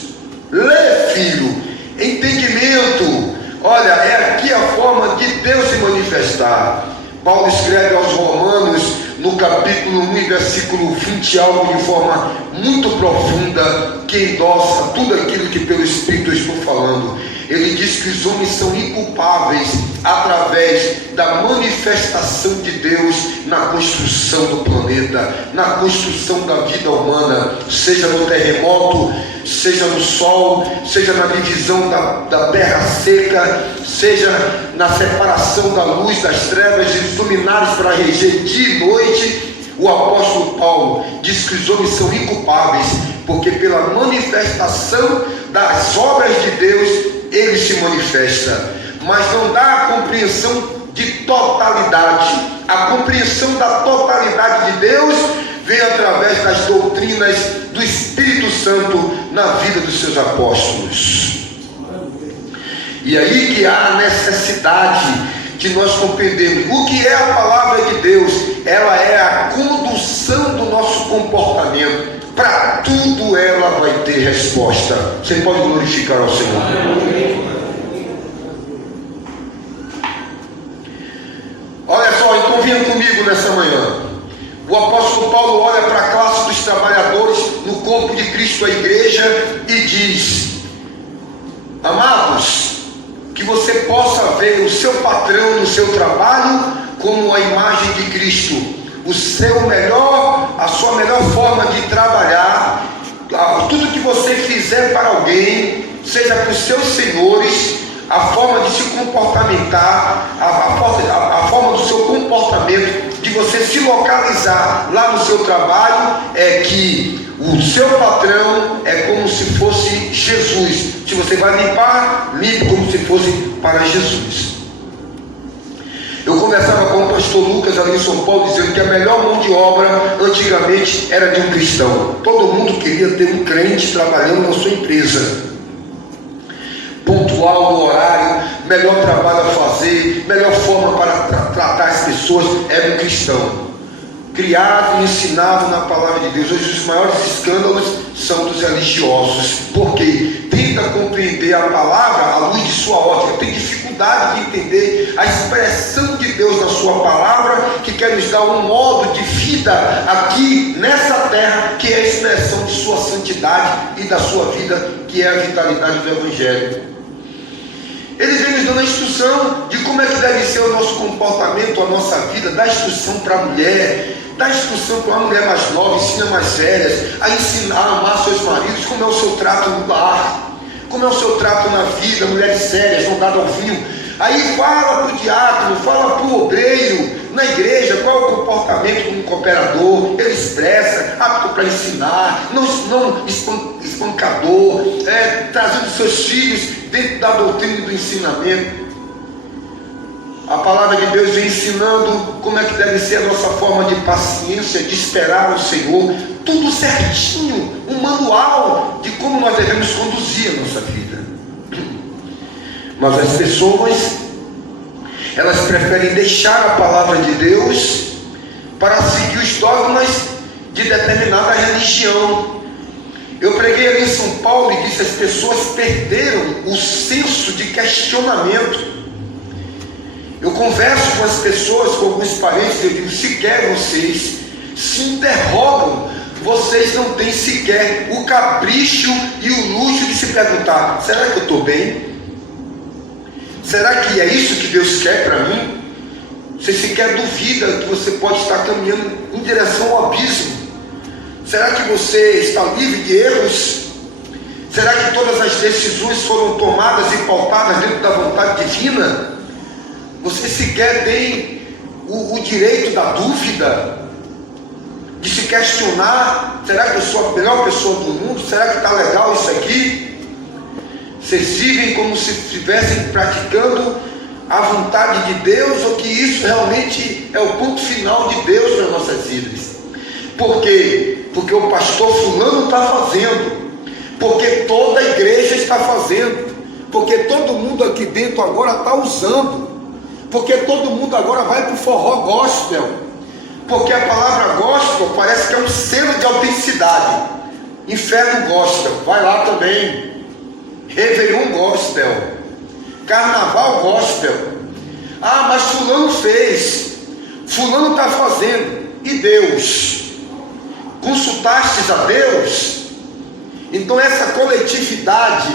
Lê, filho, entendimento. Olha, é aqui a forma de Deus se manifestar. Paulo escreve aos Romanos, no capítulo 1, versículo 20, algo de forma muito profunda, que endossa tudo aquilo que pelo Espírito eu estou falando. Ele diz que os homens são inculpáveis através da manifestação de Deus na construção do planeta, na construção da vida humana, seja no terremoto, seja no sol, seja na divisão da terra seca, seja na separação da luz das trevas e dos luminares para reger dia e noite. O apóstolo Paulo diz que os homens são inculpáveis, porque pela manifestação das obras de Deus ele se manifesta, mas não dá a compreensão de totalidade. A compreensão da totalidade de Deus vem através das doutrinas do Espírito Santo na vida dos seus apóstolos. E aí que há a necessidade de nós compreendermos o que é a palavra de Deus. Ela é a condução do nosso comportamento. Para tudo ela vai ter resposta. Você pode glorificar ao Senhor. Olha só, então venha comigo nessa manhã. O apóstolo Paulo olha para a classe dos trabalhadores no corpo de Cristo, a igreja, e diz: amados, que você possa ver o seu patrão no seu trabalho como a imagem de Cristo. O seu melhor, a sua melhor forma de trabalhar, tudo que você fizer para alguém, seja para os seus senhores, a forma de se comportamentar, a forma do seu comportamento, de você se localizar lá no seu trabalho, é que o seu patrão é como se fosse Jesus. Se você vai limpar, limpe como se fosse para Jesus. Eu conversava com o pastor Lucas ali em São Paulo, dizendo que a melhor mão de obra antigamente era de um cristão. Todo mundo queria ter um crente trabalhando na sua empresa, pontual no horário, melhor trabalho a fazer, melhor forma para tratar as pessoas era um cristão, criado e ensinado na palavra de Deus. Hoje os maiores escândalos são dos religiosos, porque tenta compreender a palavra à luz de sua ótica, tem dificuldade de entender a expressão de Deus na sua palavra, que quer nos dar um modo de vida aqui nessa terra, que é a expressão de sua santidade e da sua vida, que é a vitalidade do Evangelho. Ele vem nos dando a instrução de como é que deve ser o nosso comportamento, a nossa vida, dá instrução para a mulher, dá instrução para uma mulher mais nova, ensina mais velhas, a ensinar a amar seus maridos, como é o seu trato no lar, como é o seu trato na vida, mulheres sérias, não dadas ao vinho. Aí fala para o diácono, fala para o obreiro, na igreja, qual é o comportamento de um cooperador, ele expressa, apto para ensinar, não espancador, trazendo seus filhos dentro da doutrina e do ensinamento. A palavra de Deus vem ensinando como é que deve ser a nossa forma de paciência, de esperar o Senhor, tudo certinho, um manual de como nós devemos conduzir a nossa vida. Mas as pessoas, elas preferem deixar a palavra de Deus para seguir os dogmas de determinada religião. Eu preguei ali em São Paulo e disse: as pessoas perderam o senso de questionamento. Eu converso com as pessoas, com alguns parentes, eu digo: sequer vocês se interrogam vocês não têm sequer o capricho e o luxo de se perguntar: será que eu estou bem? Será que é isso que Deus quer para mim? Você sequer duvida que você pode estar caminhando em direção ao abismo? Será que você está livre de erros? Será que todas as decisões foram tomadas e pautadas dentro da vontade divina? Você sequer tem o direito da dúvida, de se questionar: será que eu sou a melhor pessoa do mundo? Será que está legal isso aqui? Vocês vivem como se estivessem praticando a vontade de Deus, ou que isso realmente é o ponto final de Deus nas nossas vidas? Por quê? Porque o pastor fulano está fazendo, porque toda a igreja está fazendo, porque todo mundo aqui dentro agora está usando, porque todo mundo agora vai para o forró gospel, porque a palavra gospel parece que é um selo de autenticidade. Inferno gospel, vai lá também. Réveillon gospel, carnaval gospel. Ah, mas fulano fez, fulano está fazendo. E Deus? Consultastes a Deus? Então essa coletividade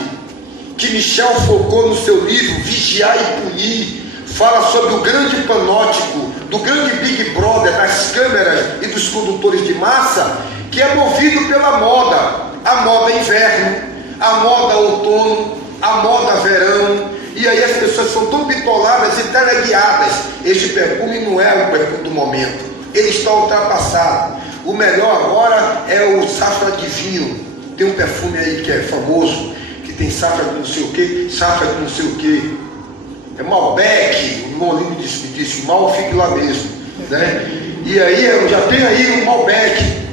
que Michel Foucault no seu livro Vigiar e Punir fala sobre o grande panóptico do grande Big Brother, das câmeras e dos condutores de massa, que é movido pela moda. A moda inverno, a moda outono, a moda verão, e aí as pessoas são tão bitoladas e teleguiadas. Este perfume não é o perfume do momento, ele está ultrapassado. O melhor agora é o safra de vinho. Tem um perfume aí que é famoso, que tem safra de não sei o que, safra de não sei o que, é Malbec. O irmão Lino disse: mal fique lá mesmo, né? E aí eu já tenho aí um Malbec,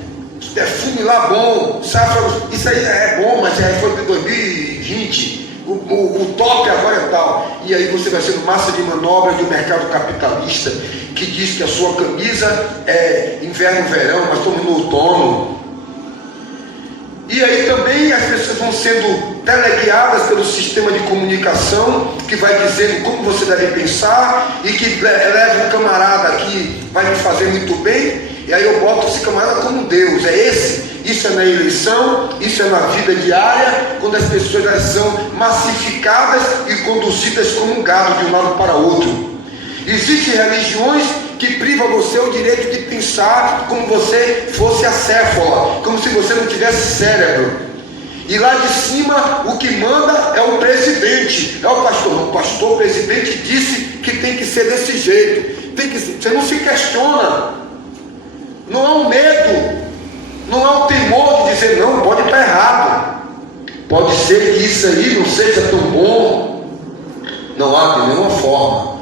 perfume lá bom, safra, isso aí é bom, mas foi de 2020, o top agora é tal. E aí você vai sendo massa de manobra de um mercado capitalista que diz que a sua camisa é inverno-verão, mas estamos no outono. E aí também as pessoas vão sendo teleguiadas pelo sistema de comunicação, que vai dizendo como você deve pensar, e que leva um camarada que vai me fazer muito bem, e aí eu boto esse camarada como Deus. É esse? Isso é na eleição, isso é na vida diária, quando as pessoas elas são massificadas e conduzidas como um gado de um lado para outro. Existem religiões que privam você o direito de pensar como você fosse acéfala, como se você não tivesse cérebro. E lá de cima o que manda é o presidente, é o pastor. O pastor, o presidente disse que tem que ser desse jeito. Você não se questiona, não há um medo, não há um temor de dizer: não, pode estar errado, pode ser que isso aí não seja tão bom. Não há de nenhuma forma.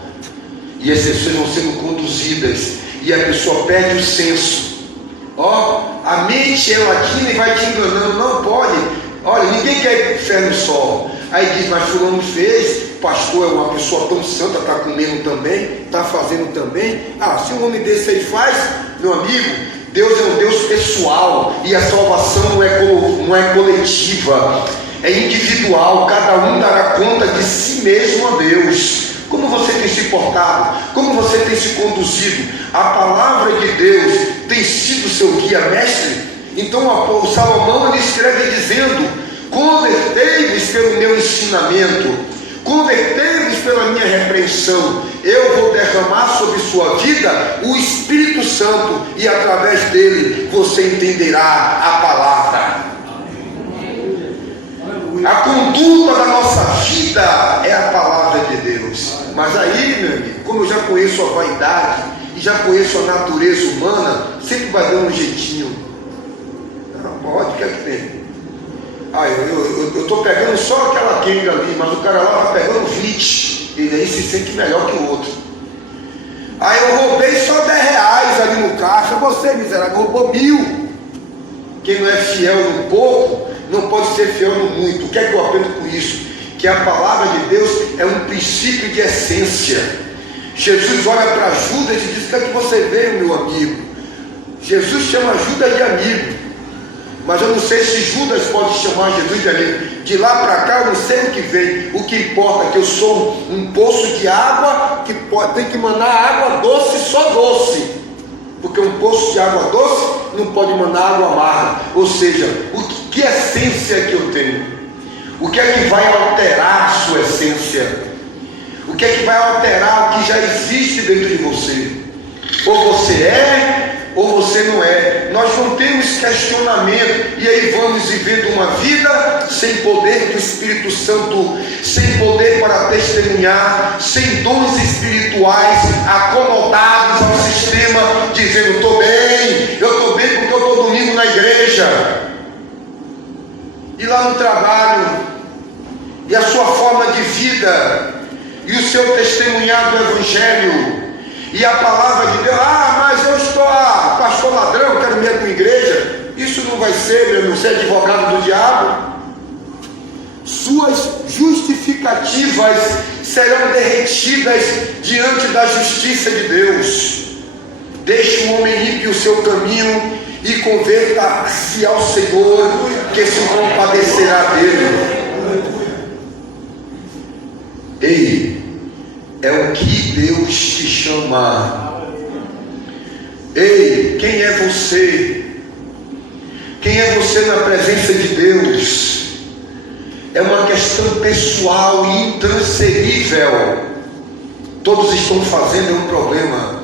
E as pessoas vão sendo conduzidas, e a pessoa perde o senso. A mente é latina e vai te enganando. Não pode. Olha, ninguém quer ir para o inferno só. Aí diz: mas fulano fez, pastor é uma pessoa tão santa, está comendo também, está fazendo também. Se um homem desse aí faz, meu amigo, Deus é um Deus pessoal, e a salvação não é coletiva, é individual. Cada um dará conta de si mesmo a Deus. Como você tem se portado? Como você tem se conduzido? A palavra de Deus tem sido seu guia mestre? Então o Salomão ele escreve dizendo: convertei-vos pelo meu ensinamento, convertei-vos pela minha repreensão. Eu vou derramar sobre sua vida o Espírito Santo, e através dele você entenderá a palavra. A conduta da nossa vida é a palavra de Deus. Mas aí, meu amigo, como eu já conheço a vaidade e já conheço a natureza humana, sempre vai dando um jeitinho. Não pode, o que é que tem? Eu estou pegando só aquela quenga ali, mas o cara lá está pegando 20, ele aí se sente melhor que o outro. Eu roubei só 10 reais ali no caixa. Você, miserável, roubou 1000. Quem não é fiel no pouco não pode ser fiel no muito. O que é que eu aprendo com isso? Que a palavra de Deus é um princípio de essência. Jesus olha para Judas e diz: o que é que você veio, meu amigo? Jesus chama Judas de amigo, mas eu não sei se Judas pode chamar Jesus de amigo. De lá para cá eu não sei o que vem. O que importa é que eu sou um poço de água que tem que mandar água doce, só doce, porque um poço de água doce não pode mandar água amarga. Ou seja, que essência que eu tenho? O que é que vai alterar a sua essência? O que é que vai alterar o que já existe dentro de você? Ou você é, ou você não é. Nós não temos questionamento, e aí vamos vivendo uma vida sem poder do Espírito Santo, sem poder para testemunhar, sem dons espirituais, acomodados ao sistema, dizendo: estou bem, eu estou bem porque eu estou domingo na igreja. E lá no trabalho, e a sua forma de vida, e o seu testemunhar do Evangelho, e a palavra de Deus: mas eu estou pastor ladrão, quero medo com igreja. Isso não vai ser, meu irmão, ser advogado do diabo. Suas justificativas serão derretidas diante da justiça de Deus. Deixe o homem ímpio o seu caminho e converta-se ao Senhor, que se compadecerá dele. Ei, é o que Deus te chama. Ei, quem é você? Quem é você na presença de Deus? É uma questão pessoal e intransferível. Todos estão fazendo, é um problema.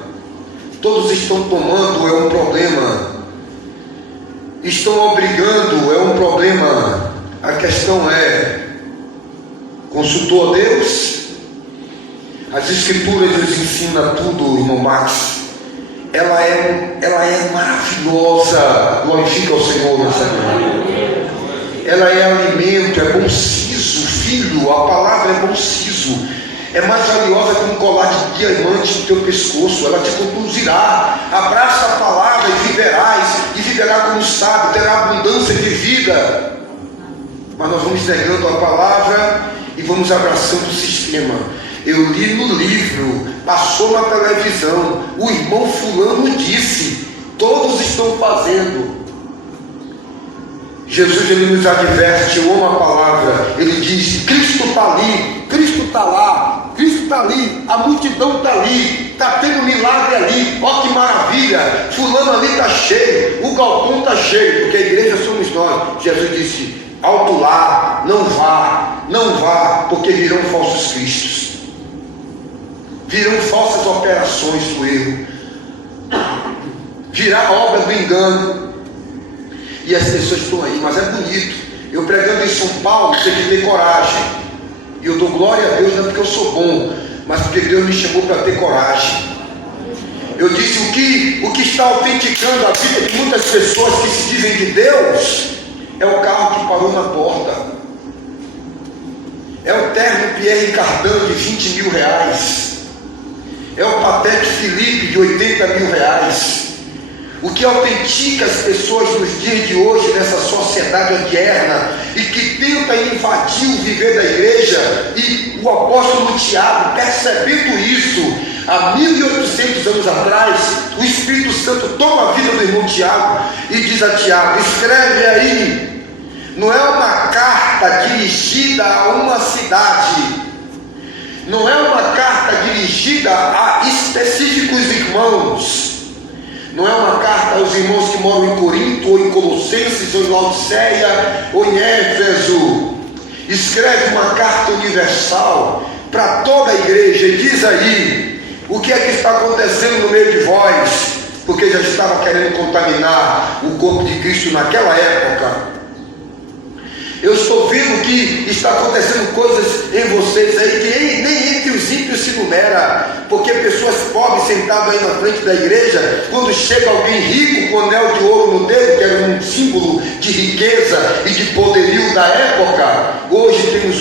Todos estão tomando, é um problema. Estão obrigando, é um problema. A questão é: consultou a Deus? As Escrituras nos ensinam tudo, irmão Max. Ela é maravilhosa. Glorifica ao Senhor nessa manhã. Ela é alimento, é bom siso, filho. A palavra é bom siso. É mais valiosa que um colar de diamante no teu pescoço. Ela te conduzirá. Abraça a palavra e viverá como sábio, terá abundância de vida. Mas nós vamos negando a palavra e vamos abraçando o sistema. Eu li no livro, passou na televisão, o irmão fulano disse, todos estão fazendo. Jesus, ele nos adverte: eu amo a palavra. Ele diz: Cristo está ali, Cristo está lá, Cristo está ali, a multidão está ali, está tendo milagre ali, ó que maravilha, fulano ali está cheio, o galpão está cheio, porque a igreja somos nós. Jesus disse: alto lá, não vá, porque virão falsos cristos, virão falsas operações do erro, virá obra do engano. E as pessoas estão aí, mas é bonito. Eu pregando em São Paulo, tem que ter coragem. E eu dou glória a Deus, não é porque eu sou bom, mas porque Deus me chamou para ter coragem. Eu disse: o que está autenticando a vida de muitas pessoas que se dizem de Deus é o carro que parou na porta, é o terno Pierre Cardin de 20 mil reais, é o Patek Philippe de 80 mil reais. O que autentica as pessoas nos dias de hoje, nessa sociedade odierna, e que tenta invadir o viver da igreja, e o apóstolo Tiago, percebendo isso, há 1800 anos atrás, o Espírito Santo toma a vida do irmão Tiago e diz a Tiago: escreve aí. Não é uma carta dirigida a uma cidade, não é uma carta dirigida a específicos irmãos, não é uma carta aos irmãos que moram em Corinto, ou em Colossenses, ou em Laodiceia, ou em Éfeso. Escreve uma carta universal para toda a igreja e diz aí o que é que está acontecendo no meio de vós, porque já estava querendo contaminar o corpo de Cristo naquela época. Eu estou vendo que está acontecendo coisas em vocês aí que nem entre os ímpios se numera, porque pessoas pobres sentadas aí na frente da igreja, quando chega alguém rico com anel de ouro no dedo, que era um símbolo de riqueza e de poderio da época, hoje temos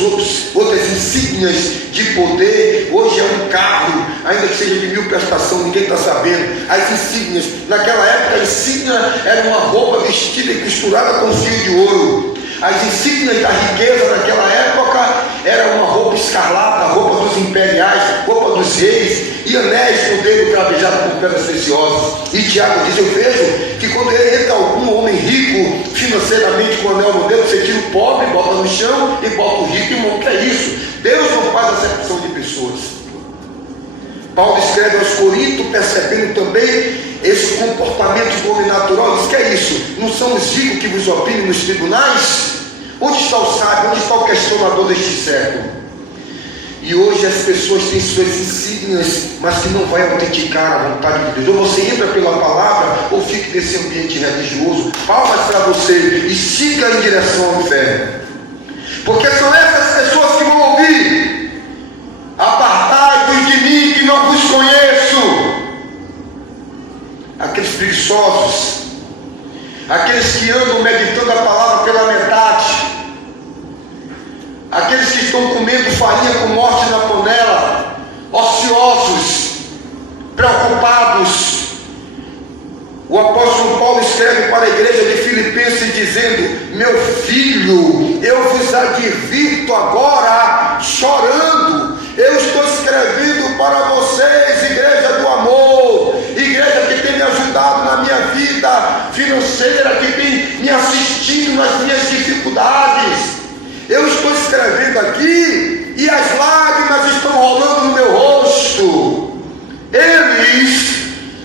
outras insígnias de poder. Hoje é um carro, ainda que seja de 1000 prestação, ninguém está sabendo. As insígnias, naquela época a insígnia era uma roupa vestida e costurada com fio de ouro. As insígnias da riqueza naquela época era uma roupa escarlata, roupa dos imperiais, roupa dos reis, e anéis no dedo cravejado com pedras preciosas. E Tiago diz: eu vejo que quando entra algum homem rico financeiramente com anel no dedo, você tira o pobre, bota no chão e bota o rico. Irmão, que é isso? Deus não faz acepção de pessoas. Paulo escreve aos Coríntios, percebendo também esse comportamento do homem natural, diz que é isso. Não são os ricos que vos oprimem nos tribunais? Onde está o sábio? Onde está o questionador deste século? E hoje as pessoas têm suas insígnias, mas que não vai autenticar a vontade de Deus. Ou você entra pela palavra, ou fique nesse ambiente religioso. Palmas para você e siga em direção ao inferno. Porque são essas pessoas que vão ouvir: apartai-vos de mim, que não vos conheço. Aqueles preguiçosos, aqueles que andam meditando a palavra pela metade, aqueles que estão comendo farinha com morte na panela, ociosos, preocupados. O apóstolo Paulo escreve para a igreja de Filipenses dizendo: meu filho, eu vos advirto agora, chorando. Eu estou escrevendo para vocês, igreja do amor, igreja que tem me ajudado na minha vida financeira, que tem me assistido nas minhas dificuldades. Eu estou escrevendo aqui e as lágrimas estão rolando no meu rosto. Eles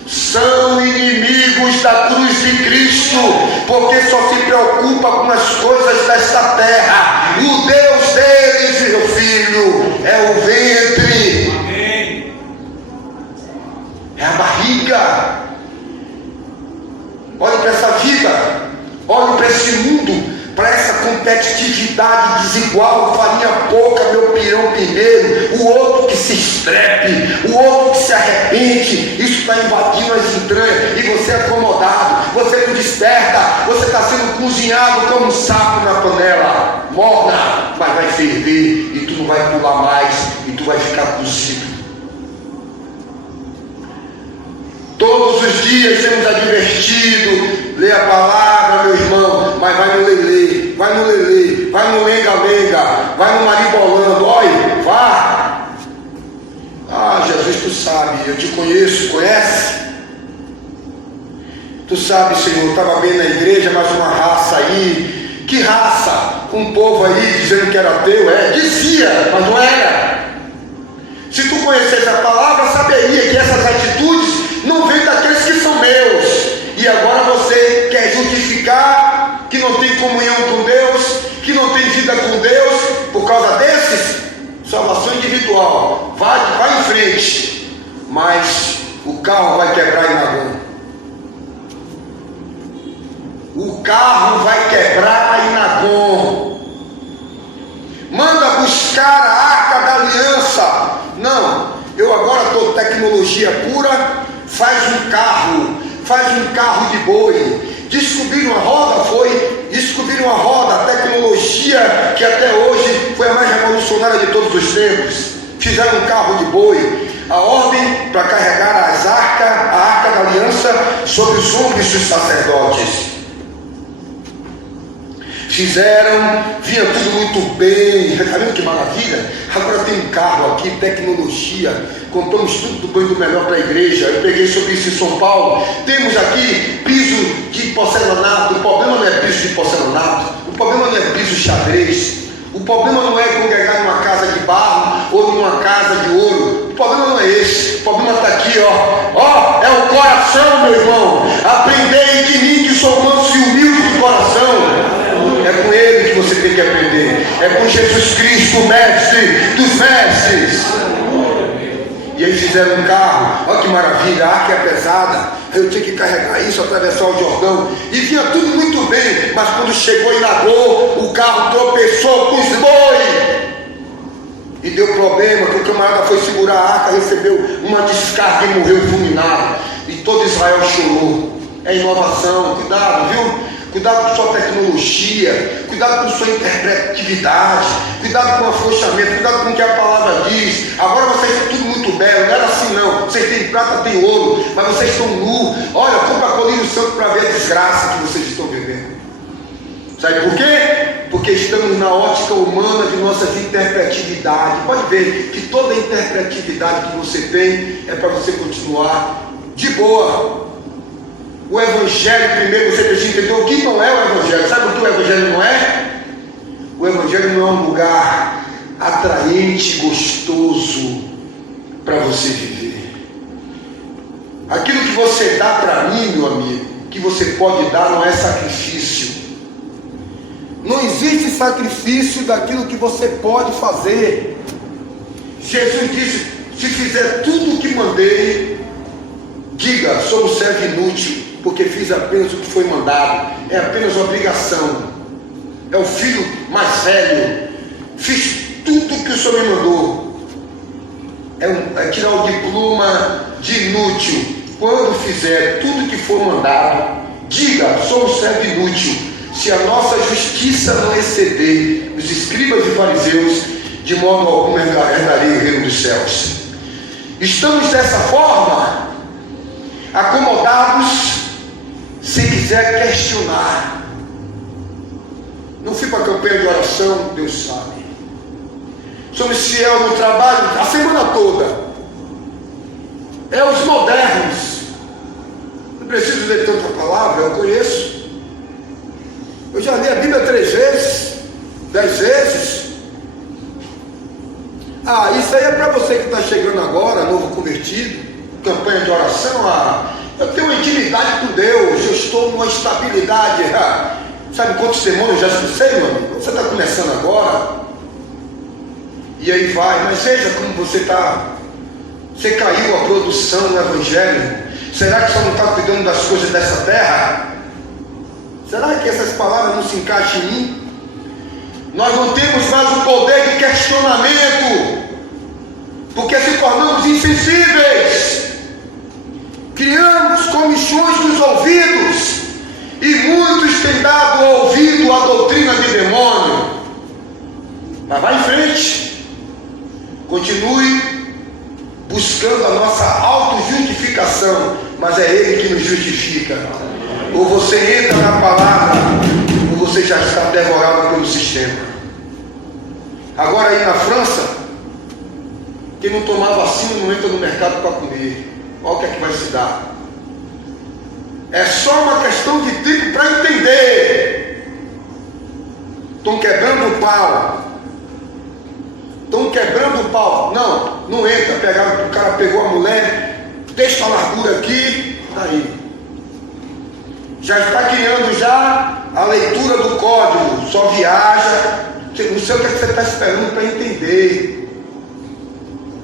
são inimigos da cruz de Cristo, porque só se preocupa com as coisas desta terra. O Deus deles, meu filho, é o ventre, é a barriga. Olhe para essa vida, olhe para esse mundo, para essa competitividade desigual, farinha pouca, meu pirão primeiro, o outro que se estrepe, o outro que se arrepende. Isso está invadindo as entranhas e você é acomodado, você não desperta, você está sendo cozinhado como um sapo na panela, morna, mas vai ferver e tu não vai pular mais e tu vai ficar cozido. Todos os dias temos advertido: lê a palavra, meu irmão, mas vai no lelê, vai no lelê, vai no lenga-lenga, vai no maribolando, olha, vá. Ah, Jesus, tu sabe, eu te conheço, conhece? Tu sabe, Senhor, estava bem na igreja, mas uma raça aí. Que raça? Um povo aí dizendo que era teu, dizia, mas não era. Se tu conhecesse a palavra, saberia que essas atitudes não vem daqueles que são meus. E agora você quer justificar que não tem comunhão com Deus, que não tem vida com Deus por causa desses? Salvação individual, vai em frente, mas o carro vai quebrar em Nagô. O carro vai quebrar em Nagô. Manda buscar a arca da aliança. Não, eu agora estou tecnologia pura. Faz um carro de boi. Descobriram a roda, descobriram a roda, a tecnologia que até hoje foi a mais revolucionária de todos os tempos. Fizeram um carro de boi. A ordem para carregar a arca da aliança sobre os ombros dos sacerdotes. Fizeram, vinha tudo muito bem. Está vendo que maravilha? Agora tem um carro aqui, tecnologia, compramos tudo do bom e do melhor para a igreja. Eu peguei sobre isso em São Paulo. Temos aqui piso de porcelanato. O problema não é piso de porcelanato, o problema não é piso xadrez, o problema não é congregar em uma casa de barro ou em uma casa de ouro. O problema não é esse, o problema está aqui, ó, é o coração, meu irmão. Aprendei de mim, que sou manso e humilde de coração. É com Ele que você tem que aprender. É com Jesus Cristo, o mestre dos mestres. E aí fizeram um carro. Olha que maravilha, a arca é pesada. Eu tinha que carregar isso, atravessar o Jordão. E vinha tudo muito bem. Mas quando chegou em Nagô, o carro tropeçou com os bois. E deu problema, que o camarada foi segurar a arca, recebeu uma descarga e morreu fulminado. E todo Israel chorou. É inovação, cuidado, viu? Cuidado com sua tecnologia, cuidado com sua interpretatividade, cuidado com o afrouxamento, cuidado com o que a palavra diz. Agora vocês estão tudo muito belo, não era assim não. Vocês têm prata, têm ouro, mas vocês estão nus. Olha, compra colírio santo para ver a desgraça que vocês estão vivendo. Sabe por quê? Porque estamos na ótica humana de nossas interpretatividades. Pode ver que toda interpretatividade que você tem é para você continuar de boa. O Evangelho, primeiro você precisa entender o que não é o Evangelho. Sabe o que o Evangelho não é? O Evangelho não é um lugar atraente, gostoso para você viver. Aquilo que você dá para mim, meu amigo, que você pode dar não é sacrifício. Não existe sacrifício daquilo que você pode fazer. Jesus disse: se fizer tudo o que mandei, diga, sou um servo inútil, porque fiz apenas o que foi mandado. É apenas obrigação. É o filho mais velho. Fiz tudo o que o Senhor me mandou. É tirar o diploma de inútil. Quando fizer tudo o que for mandado, diga, sou um servo inútil. Se a nossa justiça não exceder os escribas e fariseus, de modo algum herdarei o reino dos céus. Estamos dessa forma, acomodados, sem quiser questionar. Não fui para a campanha de oração, Deus sabe. Somos fiel no trabalho a semana toda. É os modernos. Não preciso ler tanta palavra, eu conheço. Eu já li a Bíblia 3 vezes, 10 vezes. Isso aí é para você que está chegando agora, novo convertido, campanha de oração. Eu tenho uma intimidade com Deus, eu estou numa estabilidade. Sabe quantos demônios já expulsei, meu amigo? Você está começando agora. E aí vai, mas veja como você está. Você caiu a produção no Evangelho. Será que só não está cuidando das coisas dessa terra? Será que essas palavras não se encaixam em mim? Nós não temos mais o poder de questionamento, porque se tornamos insensíveis. Criamos comichões nos ouvidos, e muitos têm dado ouvido à doutrina de demônio. Mas vá em frente, continue buscando a nossa autojustificação, mas é Ele que nos justifica. Ou você entra na palavra, ou você já está devorado pelo sistema. Agora aí na França, quem não tomar vacina não entra no mercado para comer. Olha o que é que vai se dar. É só uma questão de tempo para entender. Estão quebrando o pau. Estão quebrando o pau. Não entra. O cara pegou a mulher, deixa a largura aqui, daí. Já está criando já a leitura do código, só viaja. Não sei o que você está esperando para entender.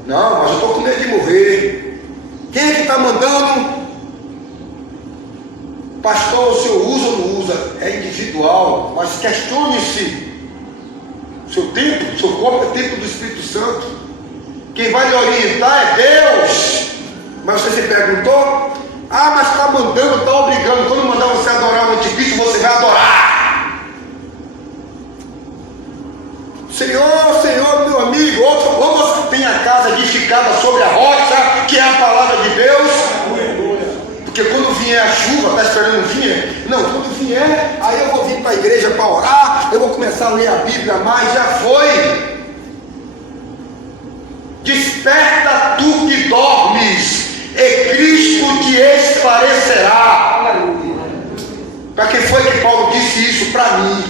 Não, mas eu estou com medo de morrer. Quem é que está mandando? Pastor, o senhor usa ou não usa? É individual, mas questione-se. Seu tempo, seu corpo é templo do Espírito Santo. Quem vai lhe orientar é Deus. Mas você se perguntou? Mas está mandando, está obrigando. Quando mandar você adorar o anticristo, você vai adorar. Senhor, meu amigo, ou você tem a casa edificada sobre a rocha, que é a palavra de Deus. Porque quando vier a chuva, está esperando vir? Não, quando vier, aí eu vou vir para a igreja para orar, eu vou começar a ler a Bíblia mais, já foi. Desperta tu que dormes, e Cristo te esclarecerá. Para quem foi que Paulo disse isso? Para mim.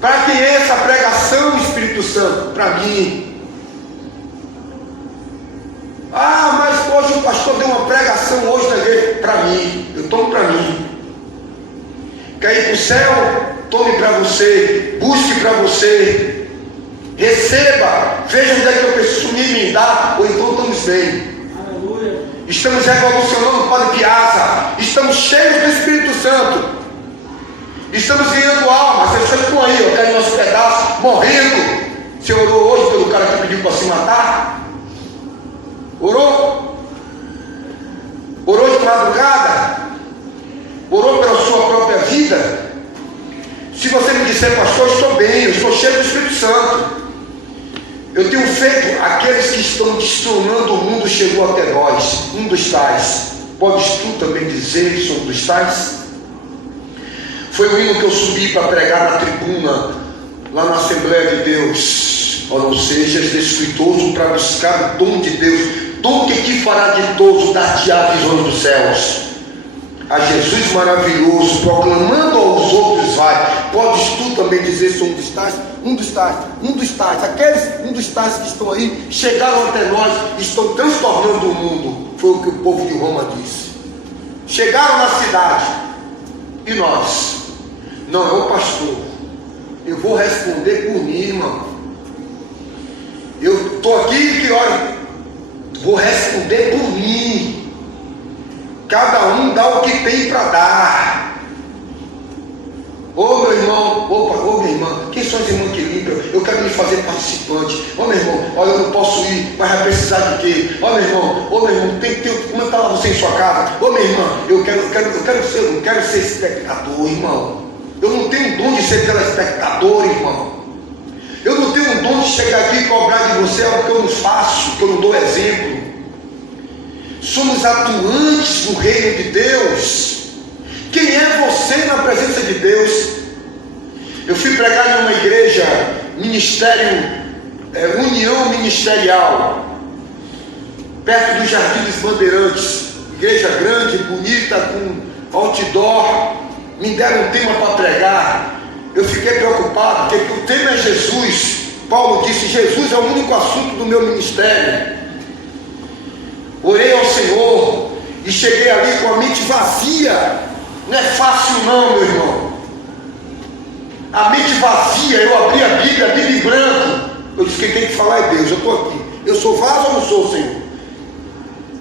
Para quem é essa pregação, Espírito Santo? Para mim. Mas hoje o pastor deu uma pregação hoje na igreja. Para mim, eu tomo para mim. Quer ir para o céu? Tome para você, busque para você, receba, veja onde é que eu preciso me emendar, ou então estamos bem. Aleluia. Estamos revolucionando o Padre Piazza, estamos cheios do Espírito Santo, estamos ganhando almas. Vocês estão aí, caindo no nosso pedaço, morrendo. Você orou hoje pelo cara que pediu para se matar? Orou? Orou de madrugada? Orou pela sua própria vida? Se você me disser, pastor, eu estou bem, eu estou cheio do Espírito Santo, eu tenho feito, aqueles que estão destronando o mundo chegou até nós, um dos tais. Podes tu também dizer que sou um dos tais? Foi o hino que eu subi para pregar na tribuna, lá na Assembleia de Deus. Ou não sejas descuidoso para buscar o dom de Deus, dom que te fará ditoso, dar-te a visões dos céus. A Jesus maravilhoso, proclamando aos outros vai. Podes tu também dizer, sou um dos tais? Um dos tais, aqueles um dos tais que estão aí, chegaram até nós, estão transtornando o mundo. foi o que o povo de Roma disse. Chegaram na cidade, e nós? Não, é o pastor. Eu vou responder por mim, irmão. Eu estou aqui, que olha, vou responder por mim. Cada um dá o que tem para dar. Ô meu irmão, ô minha irmã, quem são os irmãos que limpam? Eu quero me fazer participante. Ô meu irmão, olha, eu não posso ir, mas vai precisar de quê? Ô meu irmão, tem que ter. Como está lá você em sua casa? Ô minha irmã, eu não quero ser espectador, irmão. Eu não tenho dom de ser telespectador, irmão. Eu não tenho um dom de chegar aqui e cobrar de você algo que eu não faço, que eu não dou exemplo. Somos atuantes no reino de Deus. Quem é você na presença de Deus? Eu fui pregar em uma igreja, União Ministerial, perto do Jardim dos Bandeirantes. Igreja grande, bonita, com outdoor. Me deram um tema para pregar. Eu fiquei preocupado, porque o tema é Jesus. Paulo disse: Jesus é o único assunto do meu ministério. Orei ao Senhor e cheguei ali com a mente vazia. Não é fácil não, meu irmão. A mente vazia, eu abri a Bíblia em branco. Eu disse: quem tem que falar é Deus, eu estou aqui. Eu sou vaso ou não sou, Senhor?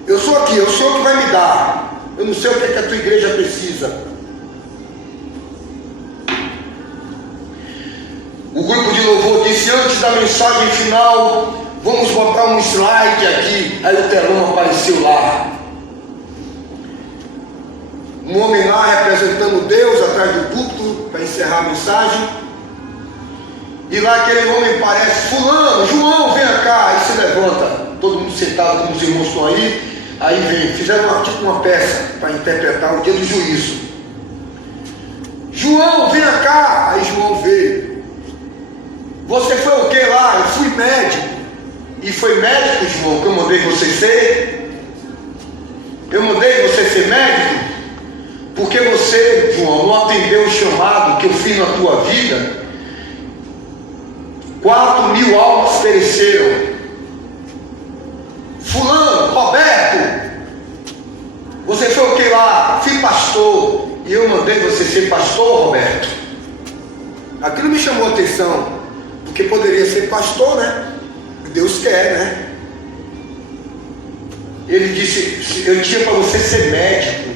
Eu sou aqui, é o Senhor que vai me dar. Eu não sei o que é que a tua igreja precisa. O grupo de louvor disse: antes da mensagem final, vamos botar um slide aqui. Aí o telão apareceu lá. Um homem lá representando Deus atrás do púlpito para encerrar a mensagem. E lá aquele homem parece: fulano, João, vem cá. Aí se levanta, todo mundo sentado, como os irmãos estão aí. Aí vem, fizeram tipo uma peça para interpretar o dia do juízo. João, vem cá. Aí João veio. Você foi o que lá? Eu fui médico. E foi médico, João, que eu mandei você ser? Eu mandei você ser médico? Porque você, João, não atendeu o chamado que eu fiz na tua vida. 4.000 almas pereceram. Fulano, Roberto, você foi o que lá? Fui pastor. E eu mandei você ser pastor, Roberto. Aquilo me chamou a atenção, porque poderia ser pastor, né? Deus quer, né? Ele disse: eu tinha para você ser médico.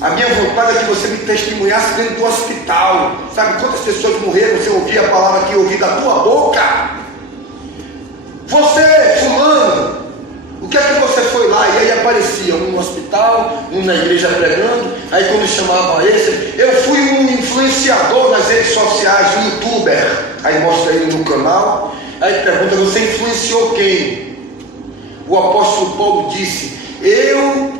A minha vontade é que você me testemunhasse dentro do hospital. Sabe quantas pessoas morreram? Você ouvia a palavra que eu ouvi da tua boca. Você, fulano, o que é que você foi lá? E aí aparecia um no hospital, um na igreja pregando. Aí quando chamava esse, eu fui um influenciador nas redes sociais, um youtuber. Aí mostra ele no canal. Aí pergunta: você influenciou quem? O apóstolo Paulo disse: eu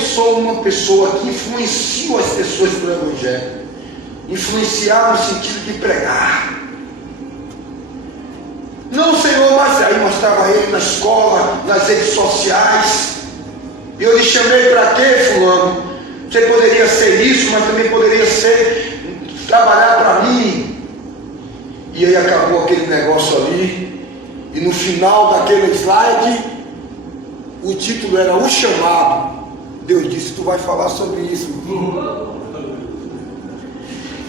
sou uma pessoa que influencio as pessoas pelo Evangelho. Influenciar no sentido de pregar. Não, Senhor, mas aí mostrava ele na escola, nas redes sociais. E eu lhe chamei para quê, fulano? Você poderia ser isso, mas também poderia ser trabalhar para mim. E aí acabou aquele negócio ali. E no final daquele slide, o título era O Chamado. Deus disse: tu vai falar sobre isso.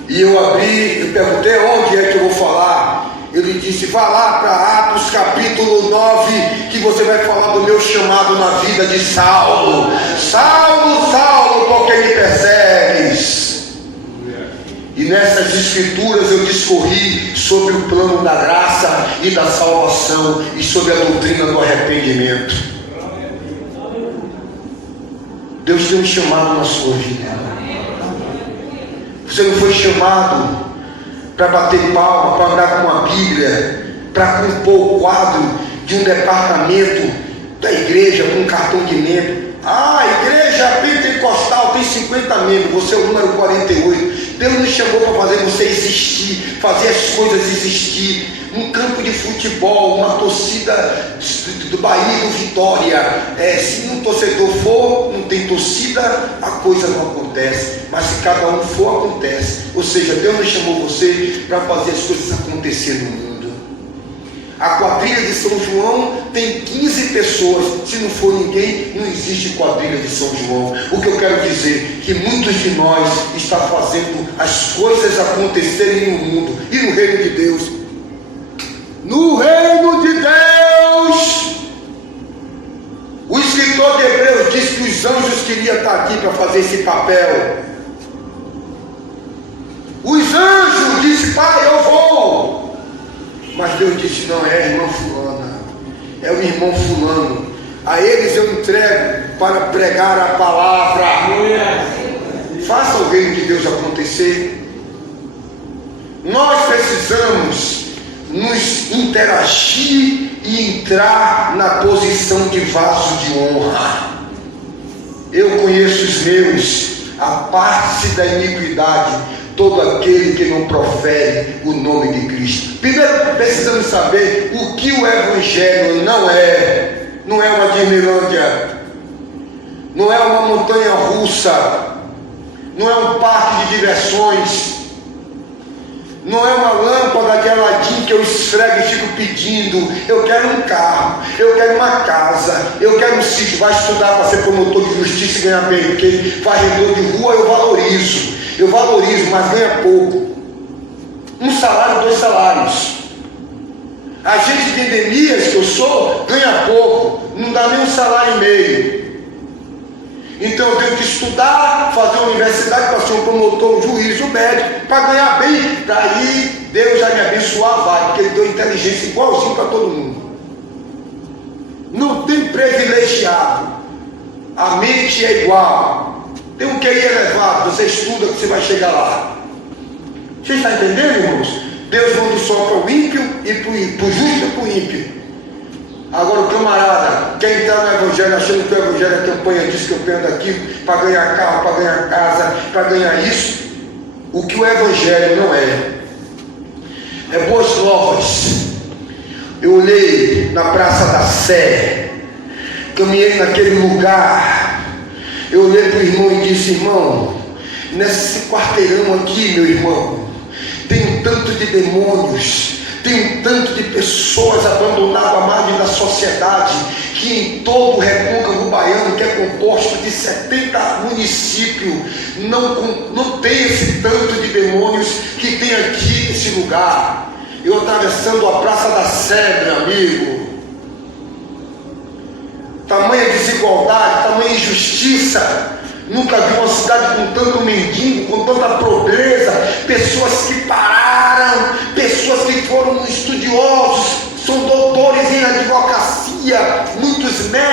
E eu abri, eu perguntei: onde é que eu vou falar? Ele disse: vá lá para Atos capítulo 9, que você vai falar do meu chamado na vida de Saulo. Saulo, Saulo, por que me persegues? E nessas escrituras eu discorri sobre o plano da graça e da salvação e sobre a doutrina do arrependimento. Deus tem um chamado na sua vida. Você não foi chamado para bater palma, para andar com uma Bíblia, para compor o quadro de um departamento da igreja com um cartão de membro. A igreja pentecostal tem 50 membros, você é o número 48. Deus nos chamou para fazer você existir, fazer as coisas existir. Um campo de futebol, uma torcida do Bahia do Vitória. Se um torcedor for, não tem torcida, a coisa não acontece. Mas se cada um for, acontece. Ou seja, Deus nos chamou você para fazer as coisas acontecer no mundo. A quadrilha de São João tem 15 pessoas. Se não for ninguém, não existe quadrilha de São João. O que eu quero dizer, que muitos de nós estão fazendo as coisas acontecerem no mundo e no reino de Deus. No reino de Deus, o escritor de Hebreus diz que os anjos queriam estar aqui para fazer esse papel. Os anjos disseram: pai, eu vou. Mas Deus disse: não, é a irmã fulana, é o irmão fulano, a eles eu entrego para pregar a palavra. Faça o reino de Deus acontecer. Nós precisamos nos interagir e entrar na posição de vaso de honra. Eu conheço os meus, aparte-se da iniquidade todo aquele que não profere o nome de Cristo. Primeiro precisamos saber o que o Evangelho não é. Não é uma Disneylândia, não é uma montanha russa, não é um parque de diversões, não é uma lâmpada de Aladim que eu esfrego e fico pedindo. Eu quero um carro, eu quero uma casa, eu quero um sítio. Vai estudar para ser promotor de justiça e ganhar bem, porque varredor de rua eu valorizo, mas ganha pouco. Um salário, 2 salários. Agente de endemias que eu sou, ganha pouco, não dá nem 1,5 salário. Então eu tenho que estudar, fazer uma universidade para ser um promotor, um juiz, um médico, para ganhar bem. Daí Deus já me abençoar, vai, porque Ele deu inteligência igualzinho para todo mundo. Não tem privilegiado, a mente é igual. Tem um QI elevado, você estuda que você vai chegar lá. Você está entendendo, irmãos? Deus manda o sol para o ímpio e para o justo e para o ímpio. Agora o camarada quer entrar no Evangelho achando que o Evangelho é campanha disso, campanha daquilo, para ganhar carro, para ganhar casa, para ganhar isso. O que o Evangelho não é boas novas. Eu olhei na Praça da Sé, caminhei naquele lugar, eu olhei para o irmão e disse: irmão, nesse quarteirão aqui, meu irmão, tem um tanto de demônios, tem um tanto de pessoas abandonadas à margem da sociedade, que em todo o Recôncavo Baiano, que é composto de 70 municípios, não tem esse tanto de demônios que tem aqui nesse lugar. Eu atravessando a Praça da Sé, meu amigo, tamanha desigualdade, tamanha injustiça. Nunca vi uma cidade com tanto mendigo, com tanta pobreza, pessoas que pararam, pessoas que foram estudiosos, são doutores em advocacia, muitos médicos.